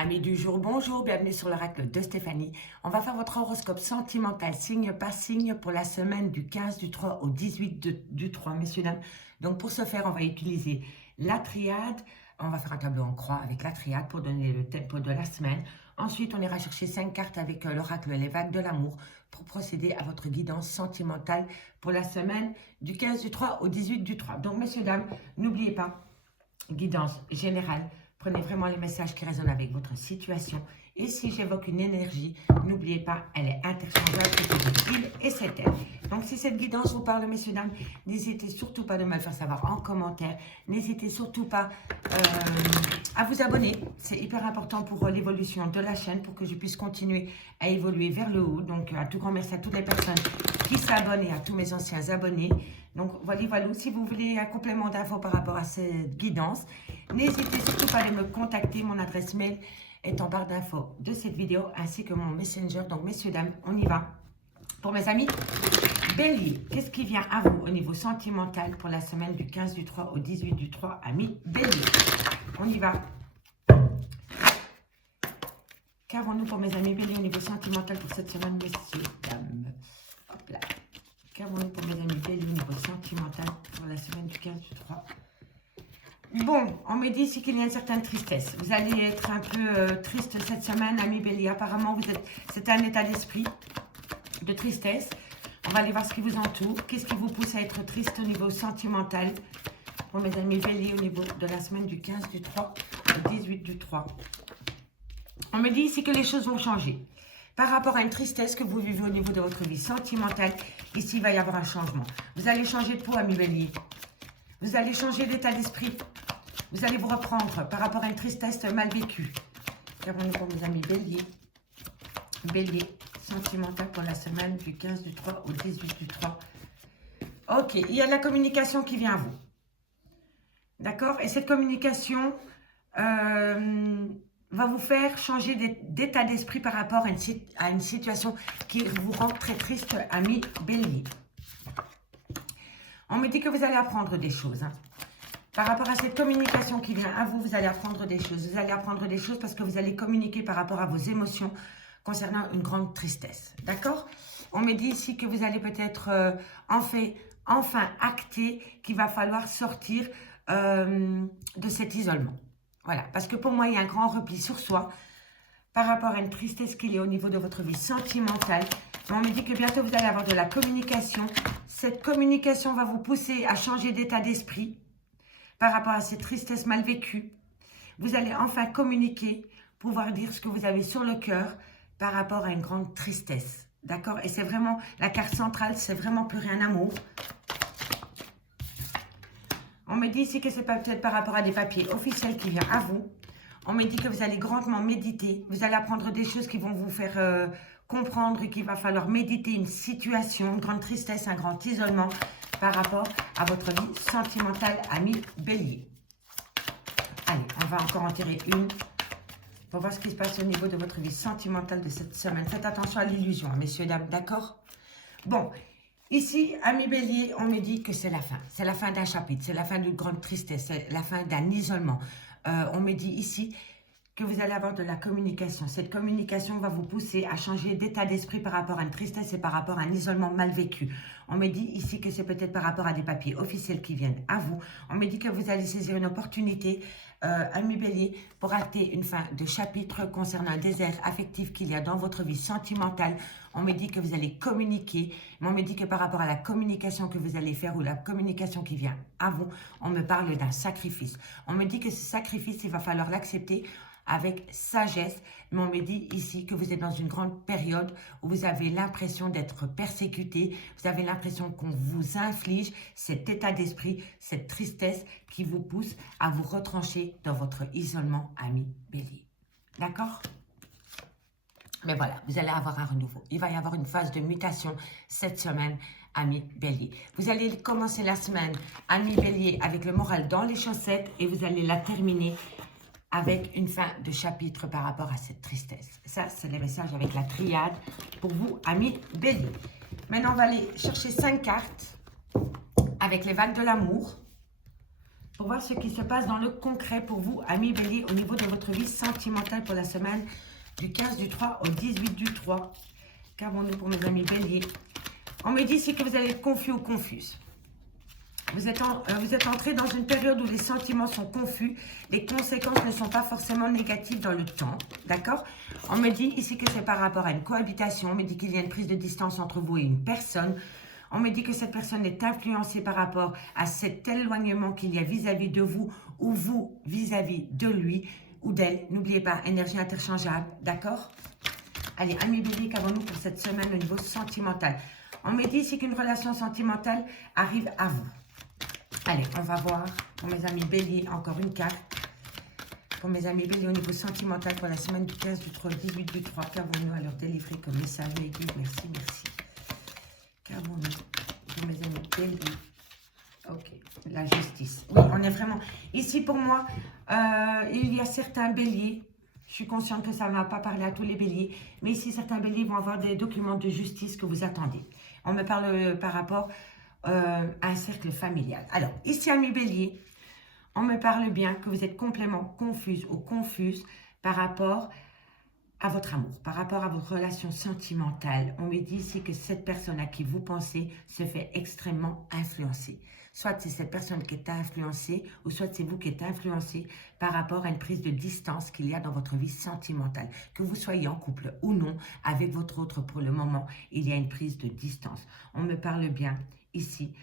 Amis du jour, bonjour, bienvenue sur l'oracle de Stéphanie. On va faire votre horoscope sentimental signe par signe pour la semaine du 15 du 3 au 18 du 3, messieurs, dames. Donc pour ce faire, on va utiliser la triade. On va faire un tableau en croix avec la triade pour donner le tempo de la semaine. Ensuite, on ira chercher 5 cartes avec l'oracle Les Vagues de l'amour pour procéder à votre guidance sentimentale pour la semaine du 15 du 3 au 18 du 3. Donc messieurs, dames, n'oubliez pas, guidance générale. Prenez vraiment les messages qui résonnent avec votre situation. Et si j'évoque une énergie, n'oubliez pas, elle est interchangeable entre il et c'est elle. Donc si cette guidance vous parle, messieurs, dames, n'hésitez surtout pas de me le faire savoir en commentaire. N'hésitez surtout pas à vous abonner. C'est hyper important pour l'évolution de la chaîne, pour que je puisse continuer à évoluer vers le haut. Donc un tout grand merci à toutes les personnes qui s'abonnent et à tous mes anciens abonnés. Donc voilà, si vous voulez un complément d'infos par rapport à cette guidance, n'hésitez surtout pas à me contacter. Mon adresse mail est en barre d'infos de cette vidéo ainsi que mon messenger. Donc messieurs, dames, on y va. Pour mes amis Bélier, qu'est-ce qui vient à vous au niveau sentimental pour la semaine du 15 du 3 au 18 du 3, amis Bélier? On y va. Qu'avons-nous pour mes amis Bélier au niveau sentimental pour cette semaine, messieurs, dames? Hop là. Qu'avons-nous pour mes amis Bélier au niveau sentimental pour la semaine du 15 du 3? Bon, on me dit ici qu'il y a une certaine tristesse. Vous allez être un peu triste cette semaine, amis Bélier. Apparemment, c'est un état d'esprit de tristesse. On va aller voir ce qui vous entoure. Qu'est-ce qui vous pousse à être triste au niveau sentimental pour mes amis Bélier au niveau de la semaine du 15 du 3 au 18 du 3? On me dit ici que les choses vont changer. Par rapport à une tristesse que vous vivez au niveau de votre vie sentimentale, ici, il va y avoir un changement. Vous allez changer de peau, amis Bélier. Vous allez changer d'état d'esprit. Vous allez vous reprendre par rapport à une tristesse mal vécue. Qu'avons-nous pour mes amis Bélier? Bélier, sentimental pour la semaine du 15 du 3 au 18 du 3. Ok, il y a de la communication qui vient à vous. D'accord? Et cette communication va vous faire changer d'état d'esprit par rapport à une situation qui vous rend très triste, amis Bélier. On me dit que vous allez apprendre des choses. Par rapport à cette communication qui vient à vous, vous allez apprendre des choses. Vous allez apprendre des choses parce que vous allez communiquer par rapport à vos émotions concernant une grande tristesse. D'accord? On me dit ici que vous allez peut-être enfin acter qu'il va falloir sortir de cet isolement. Voilà, parce que pour moi, il y a un grand repli sur soi par rapport à une tristesse qu'il y a au niveau de votre vie sentimentale. On me dit que bientôt, vous allez avoir de la communication. Cette communication va vous pousser à changer d'état d'esprit par rapport à cette tristesse mal vécue. Vous allez enfin communiquer, pouvoir dire ce que vous avez sur le cœur par rapport à une grande tristesse. D'accord? Et c'est vraiment, la carte centrale, c'est vraiment pleurer un amour. On me dit ici que c'est peut-être par rapport à des papiers officiels qui viennent à vous. On me dit que vous allez grandement méditer. Vous allez apprendre des choses qui vont vous faire comprendre qu'il va falloir méditer une situation, une grande tristesse, un grand isolement par rapport à votre vie sentimentale, ami Bélier. Allez, on va encore en tirer une pour voir ce qui se passe au niveau de votre vie sentimentale de cette semaine. Faites attention à l'illusion, messieurs, dames, d'accord? Bon, ici, ami Bélier, on me dit que c'est la fin. C'est la fin d'un chapitre, c'est la fin d'une grande tristesse, c'est la fin d'un isolement. On me dit ici que vous allez avoir de la communication. Cette communication va vous pousser à changer d'état d'esprit par rapport à une tristesse et par rapport à un isolement mal vécu. On me dit ici que c'est peut-être par rapport à des papiers officiels qui viennent à vous. On me dit que vous allez saisir une opportunité, ami Bélier, pour acter une fin de chapitre concernant un désert affectif qu'il y a dans votre vie sentimentale. On me dit que vous allez communiquer, mais on me dit que par rapport à la communication que vous allez faire ou la communication qui vient à vous, on me parle d'un sacrifice. On me dit que ce sacrifice, il va falloir l'accepter avec sagesse, mais on me dit ici que vous êtes dans une grande période où vous avez l'impression d'être persécuté, vous avez l'impression qu'on vous inflige cet état d'esprit, cette tristesse qui vous pousse à vous retrancher dans votre isolement, ami Bélier. D'accord? Mais voilà, vous allez avoir un renouveau. Il va y avoir une phase de mutation cette semaine, ami Bélier. Vous allez commencer la semaine, ami Bélier, avec le moral dans les chaussettes et vous allez la terminer avec une fin de chapitre par rapport à cette tristesse. Ça, c'est les messages avec la triade pour vous, amis Bélier. Maintenant, on va aller chercher 5 cartes avec les vagues de l'amour. Pour voir ce qui se passe dans le concret pour vous, amis Bélier, au niveau de votre vie sentimentale pour la semaine du 15 du 3 au 18 du 3. Qu'avons-nous pour mes amis Bélier? On me dit ici que vous allez être confus ou confuse. Vous êtes entré dans une période où les sentiments sont confus. Les conséquences ne sont pas forcément négatives dans le temps. D'accord? On me dit ici que c'est par rapport à une cohabitation. On me dit qu'il y a une prise de distance entre vous et une personne. On me dit que cette personne est influencée par rapport à cet éloignement qu'il y a vis-à-vis de vous ou vous vis-à-vis de lui ou d'elle. N'oubliez pas, énergie interchangeable, d'accord? Allez, amis Bélier, qu'avons-nous pour cette semaine au niveau sentimental? On me dit ici qu'une relation sentimentale arrive à vous. Allez, on va voir pour mes amis Bélier, encore une carte. Pour mes amis Bélier au niveau sentimental pour la semaine du 15 du 3 au 18 du 3, qu'avons-nous à leur délivrer comme message et guide? Merci, merci. Qu'avons-nous pour mes amis Bélier? Ok, la justice. Oui, on est vraiment... Ici, pour moi, il y a certains béliers. Je suis consciente que ça ne va pas parler à tous les béliers. Mais ici, certains béliers vont avoir des documents de justice que vous attendez. On me parle par rapport à un cercle familial. Alors, ici, amis béliers, on me parle bien que vous êtes complètement confuse ou confuse par rapport à votre amour, par rapport à votre relation sentimentale. On me dit ici que cette personne à qui vous pensez se fait extrêmement influencer. Soit c'est cette personne qui est influencée, ou soit c'est vous qui êtes influencé par rapport à une prise de distance qu'il y a dans votre vie sentimentale. Que vous soyez en couple ou non, avec votre autre pour le moment, il y a une prise de distance. On me parle bien ici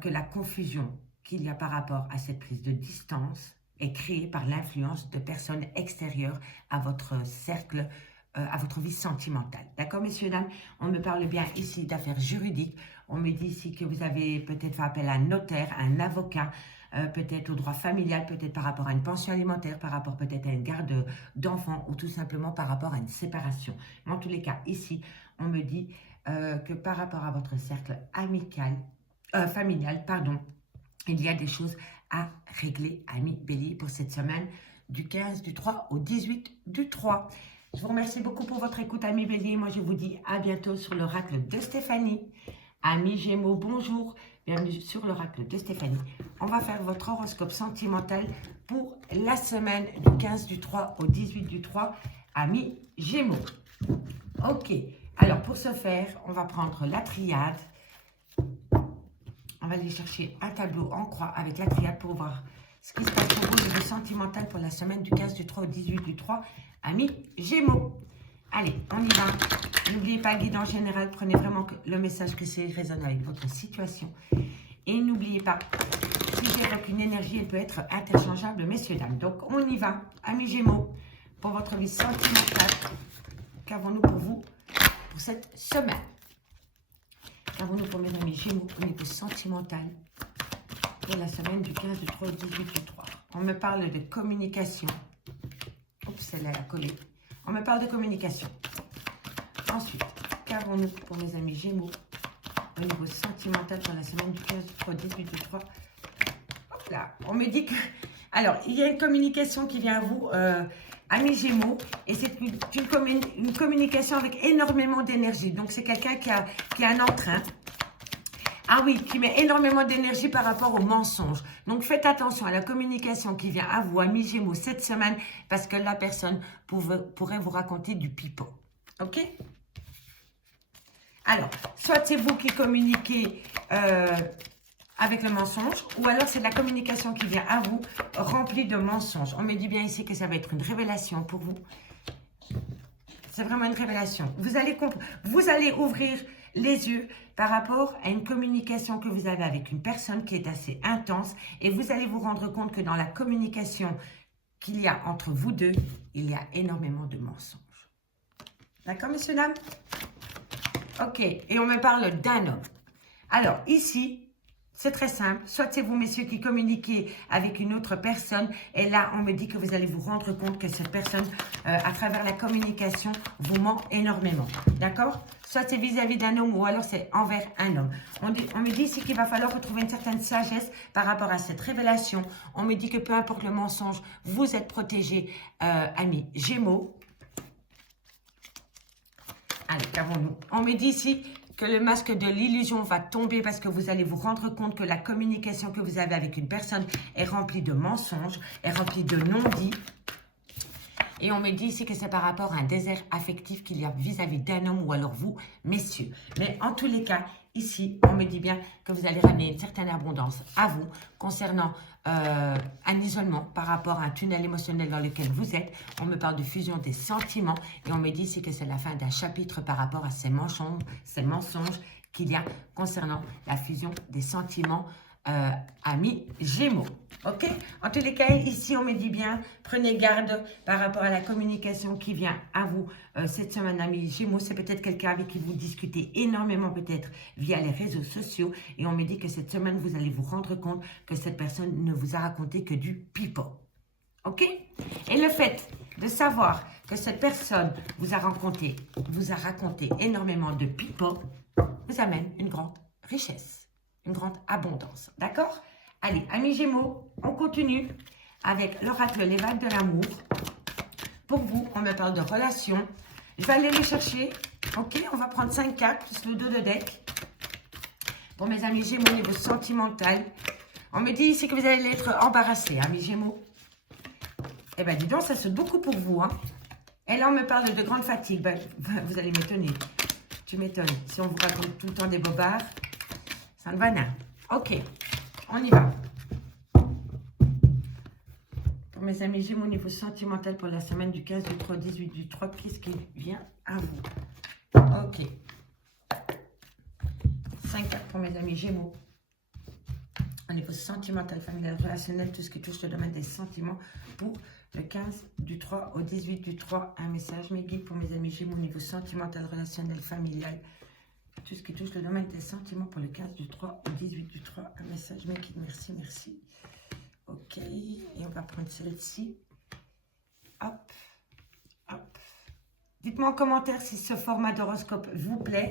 que la confusion qu'il y a par rapport à cette prise de distance est créée par l'influence de personnes extérieures à votre cercle, à votre vie sentimentale. D'accord, messieurs, dames? On me parle bien ici d'affaires juridiques. On me dit ici que vous avez peut-être fait appel à un notaire, à un avocat, peut-être au droit familial, peut-être par rapport à une pension alimentaire, par rapport peut-être à une garde d'enfants ou tout simplement par rapport à une séparation. Mais en tous les cas, ici, on me dit que par rapport à votre cercle familial, pardon, il y a des choses à régler, amis Bélier, pour cette semaine du 15 du 3 au 18 du 3. Je vous remercie beaucoup pour votre écoute, amis Bélier. Moi, je vous dis à bientôt sur l'oracle de Stéphanie. Amis Gémeaux, bonjour. Bienvenue sur l'oracle de Stéphanie. On va faire votre horoscope sentimental pour la semaine du 15 du 3 au 18 du 3, amis Gémeaux. Ok. Alors, pour ce faire, on va prendre la triade. On va aller chercher un tableau en croix avec la triade pour voir ce qui se passe pour vous au niveau sentimental pour la semaine du 15 du 3 au 18 du 3, amis Gémeaux. Allez, on y va. N'oubliez pas, guide en général, prenez vraiment le message que c'est résonne avec votre situation. Et n'oubliez pas, si j'évoque une énergie, elle peut être interchangeable, messieurs, dames. Donc, on y va, amis Gémeaux, pour votre vie sentimentale. Qu'avons-nous pour vous pour cette semaine? Qu'avons-nous pour mes amis Gémeaux au niveau sentimental pour la semaine du 15 du 3 au 18 du 3? On me parle de communication. Oups, celle-là a collé. On me parle de communication. Ensuite, qu'avons-nous pour mes amis Gémeaux au niveau sentimental pour la semaine du 15 du 3 au 18 du 3? Hop là, on me dit que... Alors, il y a une communication qui vient à vous, amis Gémeaux, et c'est une communication avec énormément d'énergie. Donc, c'est quelqu'un qui a un entrain. Ah oui, qui met énormément d'énergie par rapport aux mensonges. Donc, faites attention à la communication qui vient à vous, amis Gémeaux, cette semaine, parce que la personne pourrait vous raconter du pipeau. OK? Alors, soit c'est vous qui communiquez avec le mensonge, ou alors c'est la communication qui vient à vous remplie de mensonges. On me dit bien ici que ça va être une révélation pour vous. C'est vraiment une révélation. Vous allez ouvrir les yeux par rapport à une communication que vous avez avec une personne qui est assez intense, et vous allez vous rendre compte que dans la communication qu'il y a entre vous deux, il y a énormément de mensonges. D'accord, messieurs, dames? Ok, et on me parle d'un homme. Alors, ici, c'est très simple. Soit c'est vous, messieurs, qui communiquez avec une autre personne. Et là, on me dit que vous allez vous rendre compte que cette personne, à travers la communication, vous ment énormément. D'accord? Soit c'est vis-à-vis d'un homme ou alors c'est envers un homme. On me dit ici qu'il va falloir retrouver une certaine sagesse par rapport à cette révélation. On me dit que peu importe le mensonge, vous êtes protégés, amis Gémeaux. Allez, qu'avons-nous? On me dit ici que le masque de l'illusion va tomber parce que vous allez vous rendre compte que la communication que vous avez avec une personne est remplie de mensonges, est remplie de non-dits. Et on me dit ici que c'est par rapport à un désert affectif qu'il y a vis-à-vis d'un homme ou alors vous, messieurs. Mais en tous les cas, ici, on me dit bien que vous allez ramener une certaine abondance à vous concernant un isolement par rapport à un tunnel émotionnel dans lequel vous êtes. On me parle de fusion des sentiments et on me dit ici que c'est la fin d'un chapitre par rapport à ces mensonges qu'il y a concernant la fusion des sentiments amis Gémeaux. Ok? En tous les cas, ici, on me dit bien, prenez garde par rapport à la communication qui vient à vous cette semaine, amis Gémeaux. C'est peut-être quelqu'un avec qui vous discutez énormément, peut-être via les réseaux sociaux. Et on me dit que cette semaine, vous allez vous rendre compte que cette personne ne vous a raconté que du pipeau. Ok? Et le fait de savoir que cette personne vous a raconté énormément de pipeau vous amène une grande richesse. Une grande abondance, d'accord? Allez, amis Gémeaux, on continue avec l'oracle Les Vagues de l'amour. Pour vous, on me parle de relations. Je vais aller les chercher, ok? On va prendre 5 cartes plus le dos de deck. Pour mes amis Gémeaux, au niveau sentimental. On me dit ici que vous allez être embarrassés, amis Gémeaux. Eh bien, dis donc, ça c'est beaucoup pour vous, hein? Et là, on me parle de grande fatigue. Ben, vous allez m'étonner. Tu m'étonnes. Si on vous raconte tout le temps des bobards, ça ne va rien. Ok, on y va. Pour mes amis Gémeaux, au niveau sentimental pour la semaine du 15 du 3 au 18 du 3, qu'est-ce qui vient à vous? Ok. 5 cartes pour mes amis Gémeaux. Au niveau sentimental, familial, relationnel, tout ce qui touche le domaine des sentiments pour le 15 du 3 au 18 du 3. Un message, mes guides, pour mes amis Gémeaux, au niveau sentimental, relationnel, familial. Tout ce qui touche le domaine des sentiments pour le 15 du 3 au 18 du 3. Un message, mes guides, merci, merci. Ok, et on va prendre celle-ci. Hop, hop. Dites-moi en commentaire si ce format d'horoscope vous plaît.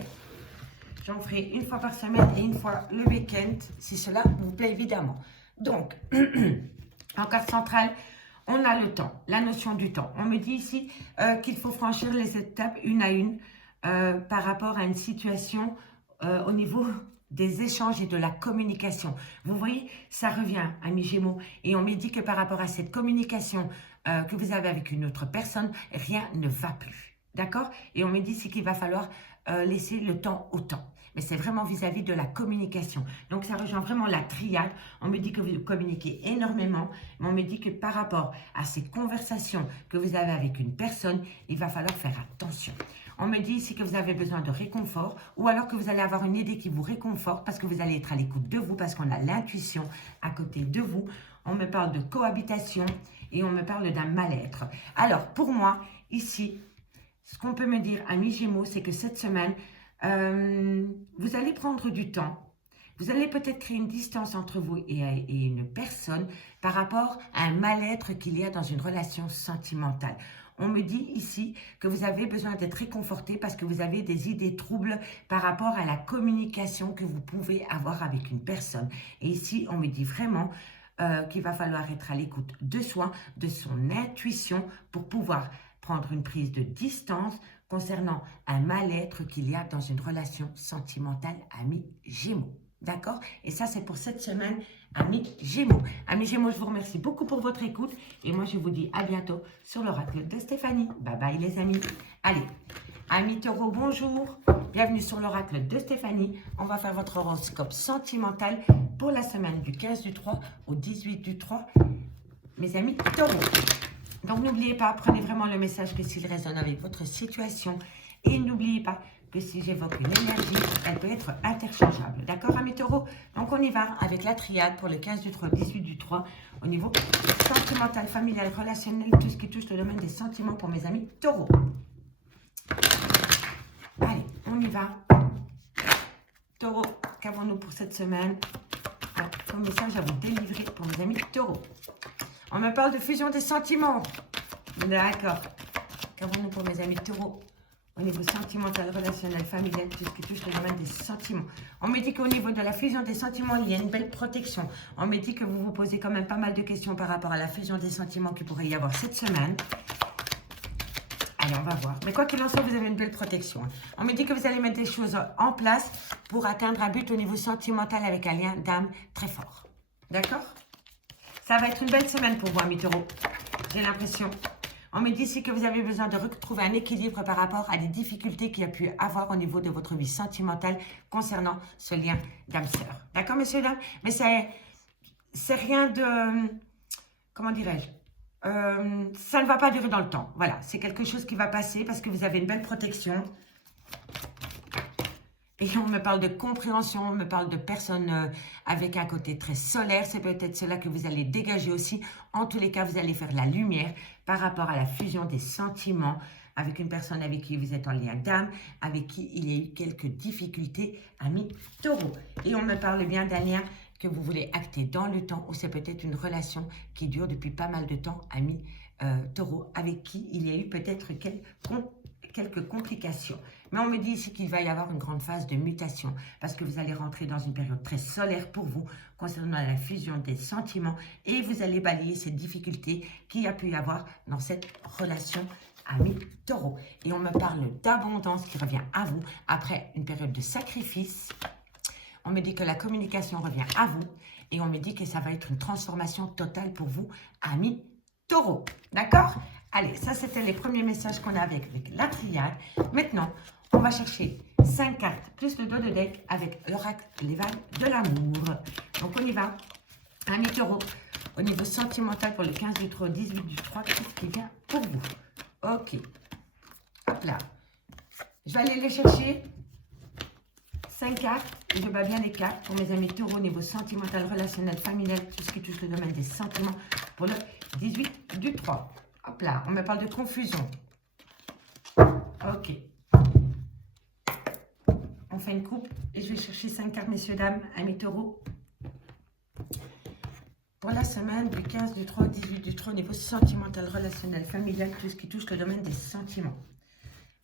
J'en ferai une fois par semaine et une fois le week-end, si cela vous plaît évidemment. Donc, en carte centrale, on a le temps, la notion du temps. On me dit ici qu'il faut franchir les étapes une à une par rapport à une situation au niveau des échanges et de la communication. Vous voyez, ça revient, amis Gémeaux. Et on me dit que par rapport à cette communication que vous avez avec une autre personne, rien ne va plus. D'accord? Et on me dit c'est qu'il va falloir laisser le temps au temps. Mais c'est vraiment vis-à-vis de la communication. Donc, ça rejoint vraiment la triade. On me dit que vous communiquez énormément, mais on me dit que par rapport à ces conversations que vous avez avec une personne, il va falloir faire attention. On me dit ici que vous avez besoin de réconfort ou alors que vous allez avoir une idée qui vous réconforte parce que vous allez être à l'écoute de vous, parce qu'on a l'intuition à côté de vous. On me parle de cohabitation et on me parle d'un mal-être. Alors, pour moi, ici, ce qu'on peut me dire, amis Gémeaux, c'est que cette semaine, vous allez prendre du temps. Vous allez peut-être créer une distance entre vous et une personne par rapport à un mal-être qu'il y a dans une relation sentimentale. On me dit ici que vous avez besoin d'être réconforté parce que vous avez des idées troubles par rapport à la communication que vous pouvez avoir avec une personne. Et ici, on me dit vraiment qu'il va falloir être à l'écoute de soi, de son intuition pour pouvoir prendre une prise de distance concernant un mal-être qu'il y a dans une relation sentimentale, amis Gémeaux. D'accord? Et ça, c'est pour cette semaine, amis Gémeaux. Amis Gémeaux, je vous remercie beaucoup pour votre écoute. Et moi, je vous dis à bientôt sur l'oracle de Stéphanie. Bye bye, les amis. Allez, amis Taureaux, bonjour. Bienvenue sur l'oracle de Stéphanie. On va faire votre horoscope sentimental pour la semaine du 15 du 3 au 18 du 3. Mes amis Taureaux. Donc, n'oubliez pas, prenez vraiment le message que s'il résonne avec votre situation. Et n'oubliez pas que si j'évoque une énergie, elle peut être interchangeable. D'accord, amis Taureaux? Donc, on y va avec la triade pour le 15 du 3, 18 du 3, au niveau sentimental, familial, relationnel, tout ce qui touche le domaine des sentiments pour mes amis Taureaux. Allez, on y va. Taureaux, qu'avons-nous pour cette semaine? Comme message à vous délivrer pour mes amis Taureaux. On me parle de fusion des sentiments. D'accord. Qu'avons-nous pour mes amis Taureaux? Au niveau sentimental, relationnel, familial, tout ce qui touche le domaine des sentiments. On me dit qu'au niveau de la fusion des sentiments, il y a une belle protection. On me dit que vous vous posez quand même pas mal de questions par rapport à la fusion des sentiments qu'il pourrait y avoir cette semaine. Allez, on va voir. Mais quoi qu'il en soit, vous avez une belle protection. On me dit que vous allez mettre des choses en place pour atteindre un but au niveau sentimental avec un lien d'âme très fort. D'accord? Ça va être une belle semaine pour vous, amis taureaux. J'ai l'impression. On me dit ici que vous avez besoin de retrouver un équilibre par rapport à des difficultés qu'il y a pu avoir au niveau de votre vie sentimentale concernant ce lien d'âme-sœur. D'accord, messieurs, dames? Mais c'est rien de... Comment dirais-je? Ça ne va pas durer dans le temps. Voilà, c'est quelque chose qui va passer parce que vous avez une belle protection. Et on me parle de compréhension, on me parle de personnes avec un côté très solaire. C'est peut-être cela que vous allez dégager aussi. En tous les cas, vous allez faire la lumière par rapport à la fusion des sentiments avec une personne avec qui vous êtes en lien d'âme, avec qui il y a eu quelques difficultés, amis taureaux. Et on me parle bien d'un lien que vous voulez acter dans le temps, ou c'est peut-être une relation qui dure depuis pas mal de temps, amis taureaux, avec qui il y a eu peut-être quelques complications. Mais on me dit ici qu'il va y avoir une grande phase de mutation parce que vous allez rentrer dans une période très solaire pour vous concernant la fusion des sentiments et vous allez balayer ces difficultés qu'il y a pu y avoir dans cette relation, amis taureaux. Et on me parle d'abondance qui revient à vous après une période de sacrifice. On me dit que la communication revient à vous et on me dit que ça va être une transformation totale pour vous, amis taureaux. D'accord? Allez, ça c'était les premiers messages qu'on avait avec la triade. Maintenant, on va chercher 5 cartes plus le dos de deck avec l'oracle Léval de l'amour. Donc on y va. Amis taureaux, au niveau sentimental pour le 15 du 3, 18 du 3, qu'est-ce qui vient pour vous? Ok. Hop là. Je vais aller les chercher. 5 cartes, et je bats bien les cartes pour mes amis taureaux au niveau sentimental, relationnel, familial, tout ce qui touche le domaine des sentiments pour le 18 du 3. Hop là, on me parle de confusion. Ok. On fait une coupe et je vais chercher 5 cartes, messieurs, dames, amis taureaux. Pour la semaine du 15 du 3 au 18 du 3 au niveau sentimental, relationnel, familial, tout ce qui touche le domaine des sentiments.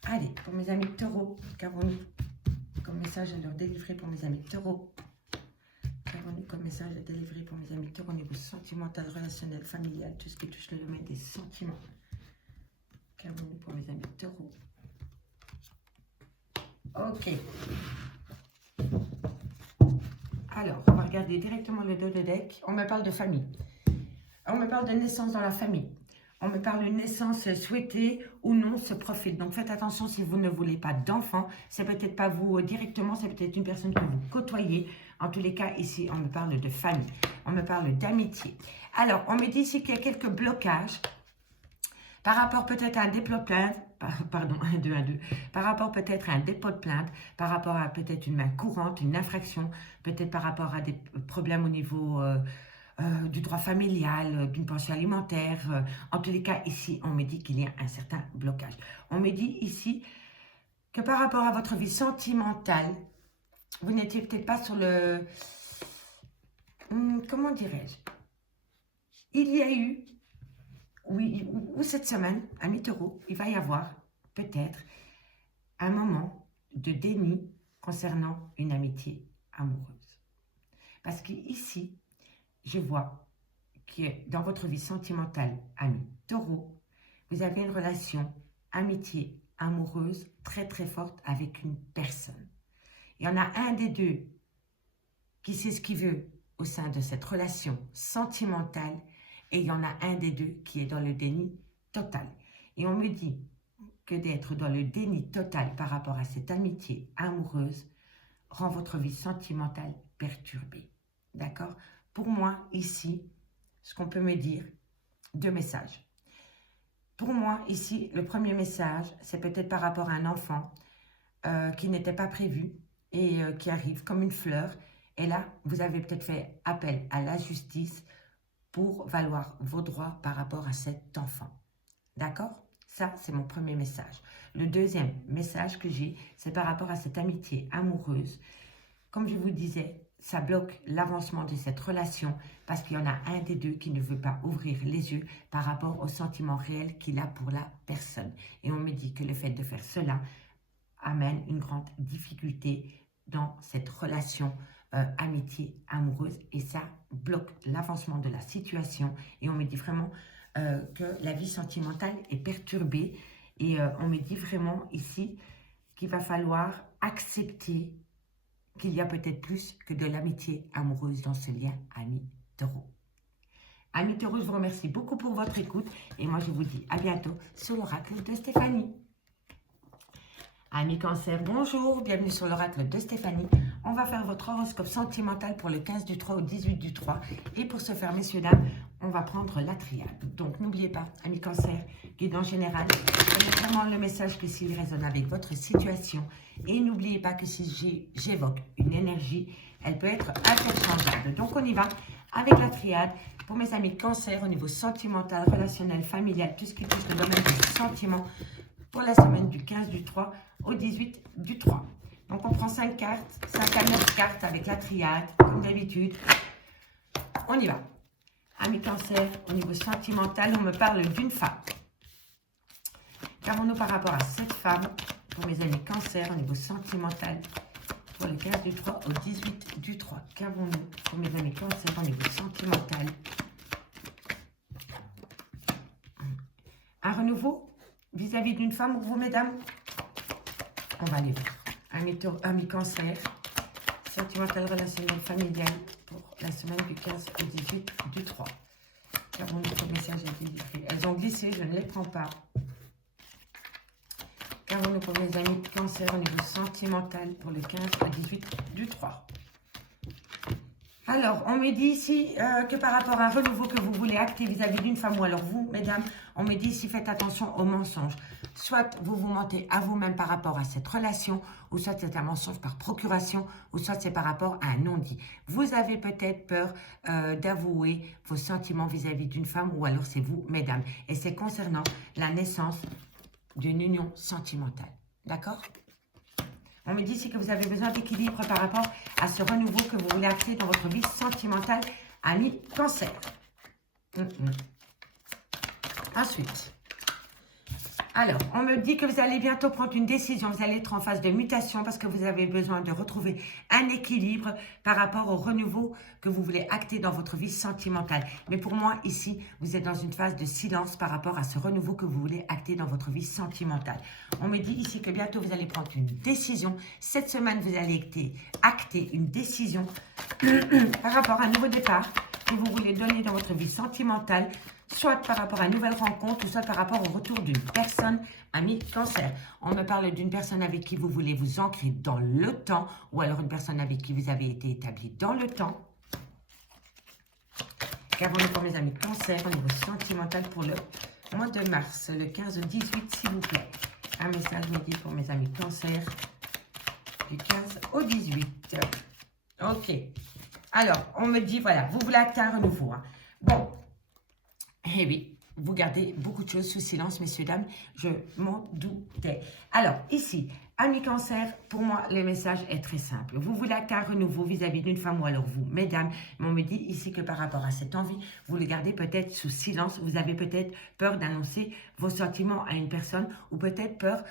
Allez, pour mes amis taureaux, qu'avons-nous comme message à leur délivrer pour mes amis taureaux? Qu'avons-nous comme message à délivrer pour mes amis taureaux au niveau sentimental, relationnel, familial, tout ce qui touche le domaine des sentiments? Qu'avons-nous pour mes amis taureaux? Ok. Alors, on va regarder directement le dos de deck. On me parle de famille. On me parle de naissance dans la famille. On me parle de naissance souhaitée ou non ce profil. Donc, faites attention si vous ne voulez pas d'enfant. C'est peut-être pas vous directement, c'est peut-être une personne que vous côtoyez. En tous les cas, ici, on me parle de famille. On me parle d'amitié. Alors, on me dit ici qu'il y a quelques blocages par rapport peut-être à un dépôt de plainte. Pardon, 1, 2, 1, 2. Par rapport peut-être à un dépôt de plainte, par rapport à peut-être une main courante, une infraction, peut-être par rapport à des problèmes au niveau... du droit familial, d'une pension alimentaire. En tous les cas, ici, on me dit qu'il y a un certain blocage. On me dit ici que par rapport à votre vie sentimentale, vous n'étiez peut-être pas sur le... comment dirais-je? Il y a eu, oui, ou cette semaine, amis taureaux, il va y avoir peut-être un moment de déni concernant une amitié amoureuse. Parce qu'ici, je vois que dans votre vie sentimentale, amis taureaux, vous avez une relation amitié amoureuse très très forte avec une personne. Il y en a un des deux qui sait ce qu'il veut au sein de cette relation sentimentale et il y en a un des deux qui est dans le déni total. Et on me dit que d'être dans le déni total par rapport à cette amitié amoureuse rend votre vie sentimentale perturbée. D'accord? Pour moi, ici, ce qu'on peut me dire, 2 messages. Pour moi, ici, le premier message, c'est peut-être par rapport à un enfant qui n'était pas prévu et qui arrive comme une fleur. Et là, vous avez peut-être fait appel à la justice pour valoir vos droits par rapport à cet enfant. D'accord? Ça, c'est mon premier message. Le deuxième message que j'ai, c'est par rapport à cette amitié amoureuse. Comme je vous disais, ça bloque l'avancement de cette relation parce qu'il y en a un des deux qui ne veut pas ouvrir les yeux par rapport au sentiment réel qu'il a pour la personne. Et on me dit que le fait de faire cela amène une grande difficulté dans cette relation amitié amoureuse et ça bloque l'avancement de la situation. Et on me dit vraiment que la vie sentimentale est perturbée Et on me dit vraiment ici qu'il va falloir accepter qu'il y a peut-être plus que de l'amitié amoureuse dans ce lien, amis taureaux. Amis taureaux, je vous remercie beaucoup pour votre écoute. Et moi, je vous dis à bientôt sur l'oracle de Stéphanie. Amis cancer, bonjour, bienvenue sur l'oracle de Stéphanie. On va faire votre horoscope sentimental pour le 15 du 3 au 18 du 3. Et pour ce faire, messieurs, dames, on va prendre la triade. Donc, n'oubliez pas, amis cancer, guide en général, prenez vraiment le message que s'il résonne avec votre situation. Et n'oubliez pas que si j'évoque une énergie, elle peut être interchangeable. Donc, on y va avec la triade. Pour mes amis cancer, au niveau sentimental, relationnel, familial, tout ce qui touche le domaine du sentiment, pour la semaine du 15 du 3 au 18 du 3. Donc, on prend 5 cartes, 5 à 9 cartes avec la triade, comme d'habitude. On y va. Amis cancer, au niveau sentimental, on me parle d'une femme. Qu'avons-nous par rapport à cette femme, pour mes amis cancer, au niveau sentimental, pour le 15 du 3 au 18 du 3. Qu'avons-nous pour mes amis cancer, au niveau sentimental? Un renouveau vis-à-vis d'une femme ou vous, mesdames? On va aller voir. Amis cancer, sentimental, relationnel, familial, pour la semaine du 15 au 18 du 3. Qu'avons-nous comme message à délivrer? Elles ont glissé, je ne les prends pas. Qu'avons-nous pour mes amis cancer au niveau sentimental pour le 15 au 18 du 3? Alors, on me dit ici que par rapport à un renouveau que vous voulez acter vis-à-vis d'une femme, ou alors vous, mesdames, on me dit ici, faites attention aux mensonges. Soit vous vous mentez à vous-même par rapport à cette relation, ou soit c'est un mensonge par procuration, ou soit c'est par rapport à un non-dit. Vous avez peut-être peur d'avouer vos sentiments vis-à-vis d'une femme, ou alors c'est vous, mesdames. Et c'est concernant la naissance d'une union sentimentale. D'accord? On me dit ici que vous avez besoin d'équilibre par rapport à ce renouveau que vous voulez acter dans votre vie sentimentale, amis cancer. Ensuite, alors, on me dit que vous allez bientôt prendre une décision, vous allez être en phase de mutation parce que vous avez besoin de retrouver un équilibre par rapport au renouveau que vous voulez acter dans votre vie sentimentale. Mais pour moi, ici, vous êtes dans une phase de silence par rapport à ce renouveau que vous voulez acter dans votre vie sentimentale. On me dit ici que bientôt, vous allez prendre une décision. Cette semaine, vous allez acter une décision par rapport à un nouveau départ que vous voulez donner dans votre vie sentimentale, soit par rapport à une nouvelle rencontre, ou soit par rapport au retour d'une personne, ami cancer. On me parle d'une personne avec qui vous voulez vous ancrer dans le temps, ou alors une personne avec qui vous avez été établi dans le temps. Qu'avons-nous pour mes amis cancer au niveau sentimental pour le mois de mars, le 15 au 18, s'il vous plaît. Un message me dit pour mes amis cancer, du 15 au 18. Ok. Alors, on me dit, voilà, vous voulez acter un renouveau. Hein. Bon. Eh oui, vous gardez beaucoup de choses sous silence, messieurs, dames. Je m'en doutais. Alors, ici, amis cancer, pour moi, le message est très simple. Vous voulez acter un renouveau vis-à-vis d'une femme ou alors vous, mesdames. Mais on me dit ici que par rapport à cette envie, vous le gardez peut-être sous silence. Vous avez peut-être peur d'annoncer vos sentiments à une personne ou peut-être peur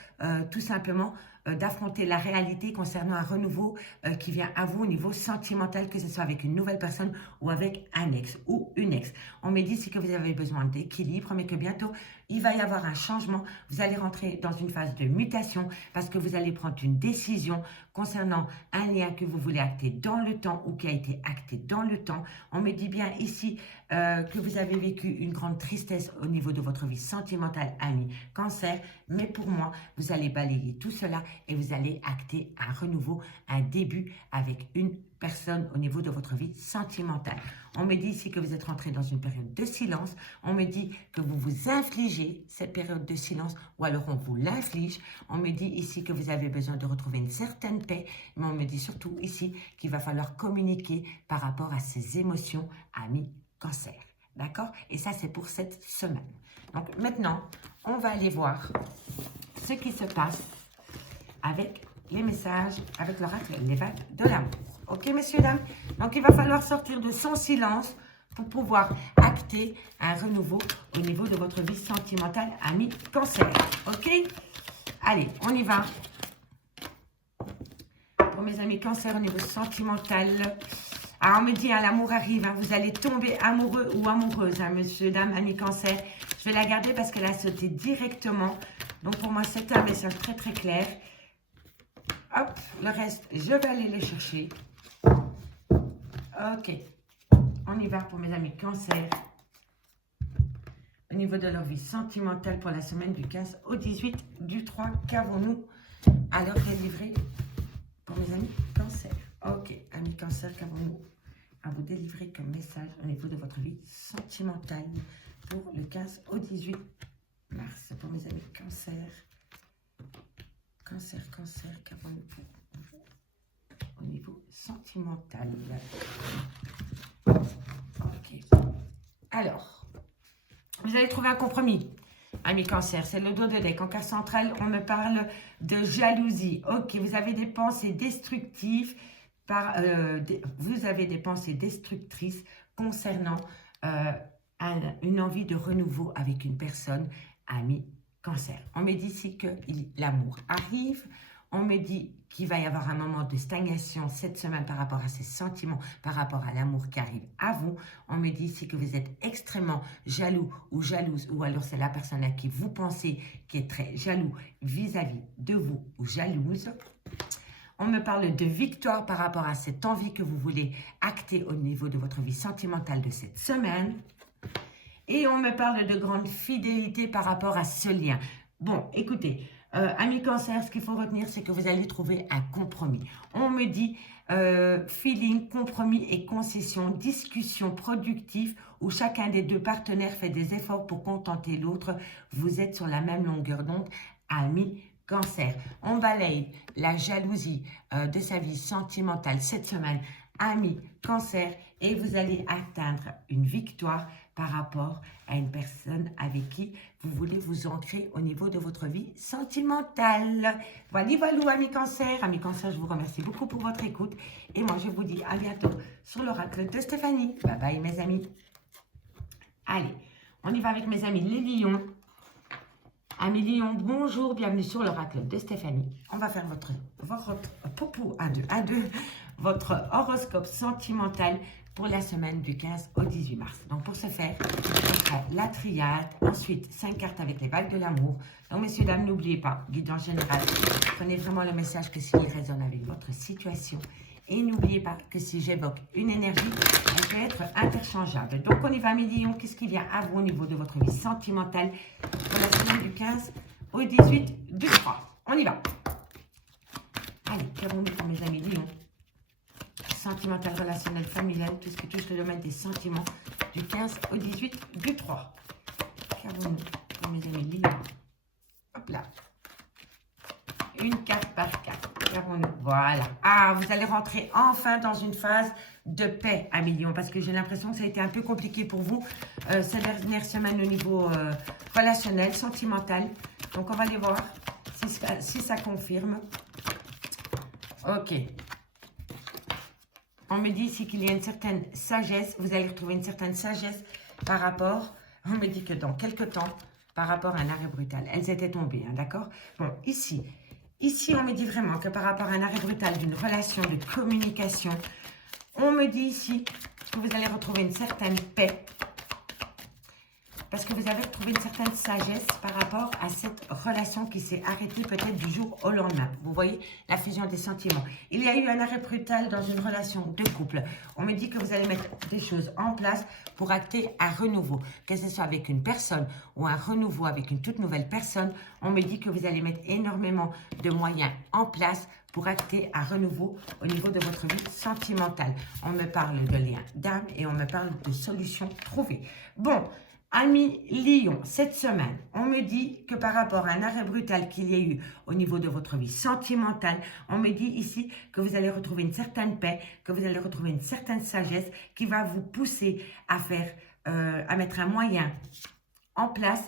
tout simplement d'affronter la réalité concernant un renouveau qui vient à vous au niveau sentimental, que ce soit avec une nouvelle personne ou avec un ex ou une ex. On me dit ici que vous avez besoin d'équilibre, mais que bientôt, il va y avoir un changement. Vous allez rentrer dans une phase de mutation parce que vous allez prendre une décision concernant un lien que vous voulez acter dans le temps ou qui a été acté dans le temps. On me dit bien ici que vous avez vécu une grande tristesse au niveau de votre vie sentimentale, ami cancer, mais pour moi, vous allez balayer tout cela et vous allez acter un renouveau, un début avec une personne au niveau de votre vie sentimentale. On me dit ici que vous êtes rentré dans une période de silence. On me dit que vous vous infligez cette période de silence ou alors on vous l'inflige. On me dit ici que vous avez besoin de retrouver une certaine paix, mais on me dit surtout ici qu'il va falloir communiquer par rapport à ces émotions, amis cancer. D'accord? Et ça, c'est pour cette semaine. Donc maintenant, on va aller voir ce qui se passe avec les messages, avec l'oracle, les vagues de l'amour. Ok, messieurs, dames? Donc, il va falloir sortir de son silence pour pouvoir acter un renouveau au niveau de votre vie sentimentale, ami cancer. Ok? Allez, on y va. Pour mes amis cancer au niveau sentimental, alors on me dit, hein, l'amour arrive, hein, vous allez tomber amoureux ou amoureuse, hein, monsieur, dame, ami cancer. Je vais la garder parce qu'elle a sauté directement Donc, pour moi, c'était un message très, très clair. Hop, le reste, je vais aller les chercher. Ok, on y va pour mes amis Cancer. Au niveau de leur vie sentimentale pour la semaine du 15 au 18 du 3, qu'avons-nous à leur délivrer pour mes amis Cancer? Ok, amis Cancer, qu'avons-nous à vous délivrer comme message au niveau de votre vie sentimentale pour le 15 au 18 mars pour mes amis Cancer? Cancer, qu'avons-nous pour vous au niveau sentimental? Ok. Alors, vous allez trouver un compromis, amis Cancer. C'est le dos de deck. En carte centrale, on me parle de jalousie. Ok, vous avez des pensées destructives. Vous avez des pensées destructrices concernant une envie de renouveau avec une personne, amis Cancer. On me dit ici que l'amour arrive. On me dit qu'il va y avoir un moment de stagnation cette semaine par rapport à ses sentiments, par rapport à l'amour qui arrive à vous. On me dit ici que vous êtes extrêmement jaloux ou jalouse, ou alors c'est la personne à qui vous pensez qui est très jaloux vis-à-vis de vous ou jalouse. On me parle de victoire par rapport à cette envie que vous voulez acter au niveau de votre vie sentimentale de cette semaine. Et on me parle de grande fidélité par rapport à ce lien. Bon, écoutez, amis Cancer, ce qu'il faut retenir, c'est que vous allez trouver un compromis. On me dit feeling, compromis et concession, discussion productive où chacun des deux partenaires fait des efforts pour contenter l'autre. Vous êtes sur la même longueur d'onde, amis Cancer. On balaye la jalousie de sa vie sentimentale cette semaine, amis Cancer, et vous allez atteindre une victoire par rapport à une personne avec qui vous voulez vous ancrer au niveau de votre vie sentimentale. Voilà, amis Cancer. Amis Cancer, je vous remercie beaucoup pour votre écoute. Et moi, je vous dis à bientôt sur l'oracle de Stéphanie. Bye bye, mes amis. Allez, on y va avec mes amis les lions. Amis lions, bonjour, bienvenue sur l'oracle de Stéphanie. On va faire votre horoscope sentimental pour la semaine du 15 au 18 mars. Donc pour ce faire, on fera la triade, ensuite 5 cartes avec les vagues de l'amour. Donc messieurs, dames, n'oubliez pas, guidance générale, prenez vraiment le message que s'il résonne avec votre situation. Et n'oubliez pas que si j'évoque une énergie, elle peut être interchangeable. Donc on y va, mes lions, qu'est-ce qu'il y a à vous au niveau de votre vie sentimentale pour la semaine du 15 au 18 du 3. On y va. Allez, qu'avons-nous pour mes amis lions? Sentimental, relationnel, familial, tout ce qui touche le domaine des sentiments du 15 au 18 du 3. Qu'avons-nous pour mes amis lions? Hop là. Une carte par carte. Qu'avons-nous? Voilà. Ah, vous allez rentrer enfin dans une phase de paix, amis lions, parce que j'ai l'impression que ça a été un peu compliqué pour vous ces dernières semaines au niveau relationnel, sentimental. Donc, on va aller voir si ça confirme. Ok. On me dit ici qu'il y a une certaine sagesse. Vous allez retrouver une certaine sagesse par rapport... On me dit que dans quelques temps, par rapport à un arrêt brutal. Elles étaient tombées, hein, d'accord? Bon, ici, on me dit vraiment que par rapport à un arrêt brutal d'une relation de communication, on me dit ici que vous allez retrouver une certaine paix. Parce que vous avez retrouvé une certaine sagesse par rapport à cette relation qui s'est arrêtée peut-être du jour au lendemain. Vous voyez la fusion des sentiments. Il y a eu un arrêt brutal dans une relation de couple. On me dit que vous allez mettre des choses en place pour acter un renouveau. Que ce soit avec une personne ou un renouveau avec une toute nouvelle personne, on me dit que vous allez mettre énormément de moyens en place pour acter un renouveau au niveau de votre vie sentimentale. On me parle de liens d'âme et on me parle de solutions trouvées. Bon, amis Lion, cette semaine, on me dit que par rapport à un arrêt brutal qu'il y a eu au niveau de votre vie sentimentale, on me dit ici que vous allez retrouver une certaine paix, que vous allez retrouver une certaine sagesse qui va vous pousser à faire, à mettre un moyen en place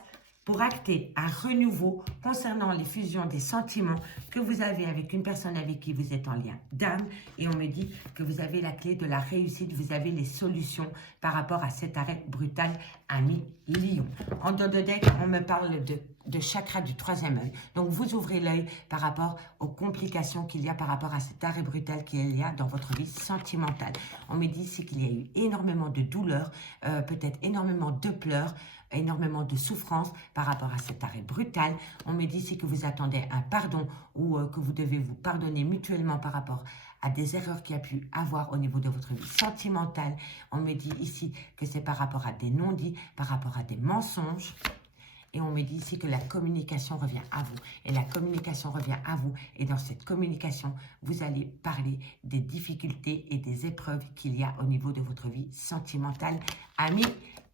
pour acter un renouveau concernant les fusions des sentiments que vous avez avec une personne avec qui vous êtes en lien d'âme. Et on me dit que vous avez la clé de la réussite, vous avez les solutions par rapport à cet arrêt brutal, ami Lion. En dos de deck, on me parle de chakra du troisième œil. Donc, vous ouvrez l'œil par rapport aux complications qu'il y a par rapport à cet arrêt brutal qu'il y a dans votre vie sentimentale. On me dit ici qu'il y a eu énormément de douleurs, peut-être énormément de pleurs, énormément de souffrance par rapport à cet arrêt brutal. On me dit ici que vous attendez un pardon ou que vous devez vous pardonner mutuellement par rapport à des erreurs qu'il y a pu avoir au niveau de votre vie sentimentale. On me dit ici que c'est par rapport à des non-dits, par rapport à des mensonges. Et on me dit ici que la communication revient à vous. Et la communication revient à vous. Et dans cette communication, vous allez parler des difficultés et des épreuves qu'il y a au niveau de votre vie sentimentale. Amis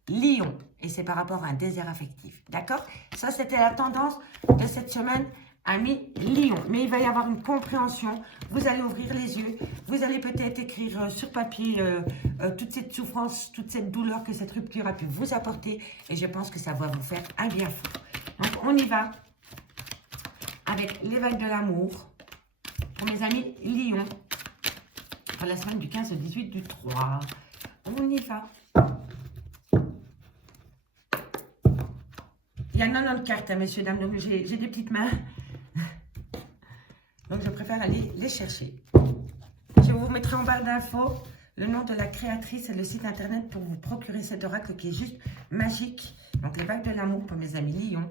Lion. Et c'est par rapport à un désir affectif. D'accord? Ça, c'était la tendance de cette semaine. Amis Lion, mais il va y avoir une compréhension, vous allez ouvrir les yeux, vous allez peut-être écrire sur papier toute cette souffrance, toute cette douleur que cette rupture a pu vous apporter et je pense que ça va vous faire un bien fou. Donc on y va avec l'éveil de l'amour pour mes amis Lion pour la semaine du 15 au 18 du 3. On y va. Il y a 90 cartes, hein, messieurs, dames, donc j'ai des petites mains. Donc, je préfère aller les chercher. Je vous mettrai en barre d'infos le nom de la créatrice et le site internet pour vous procurer cet oracle qui est juste magique. Donc, les bagues de l'amour pour mes amis Lions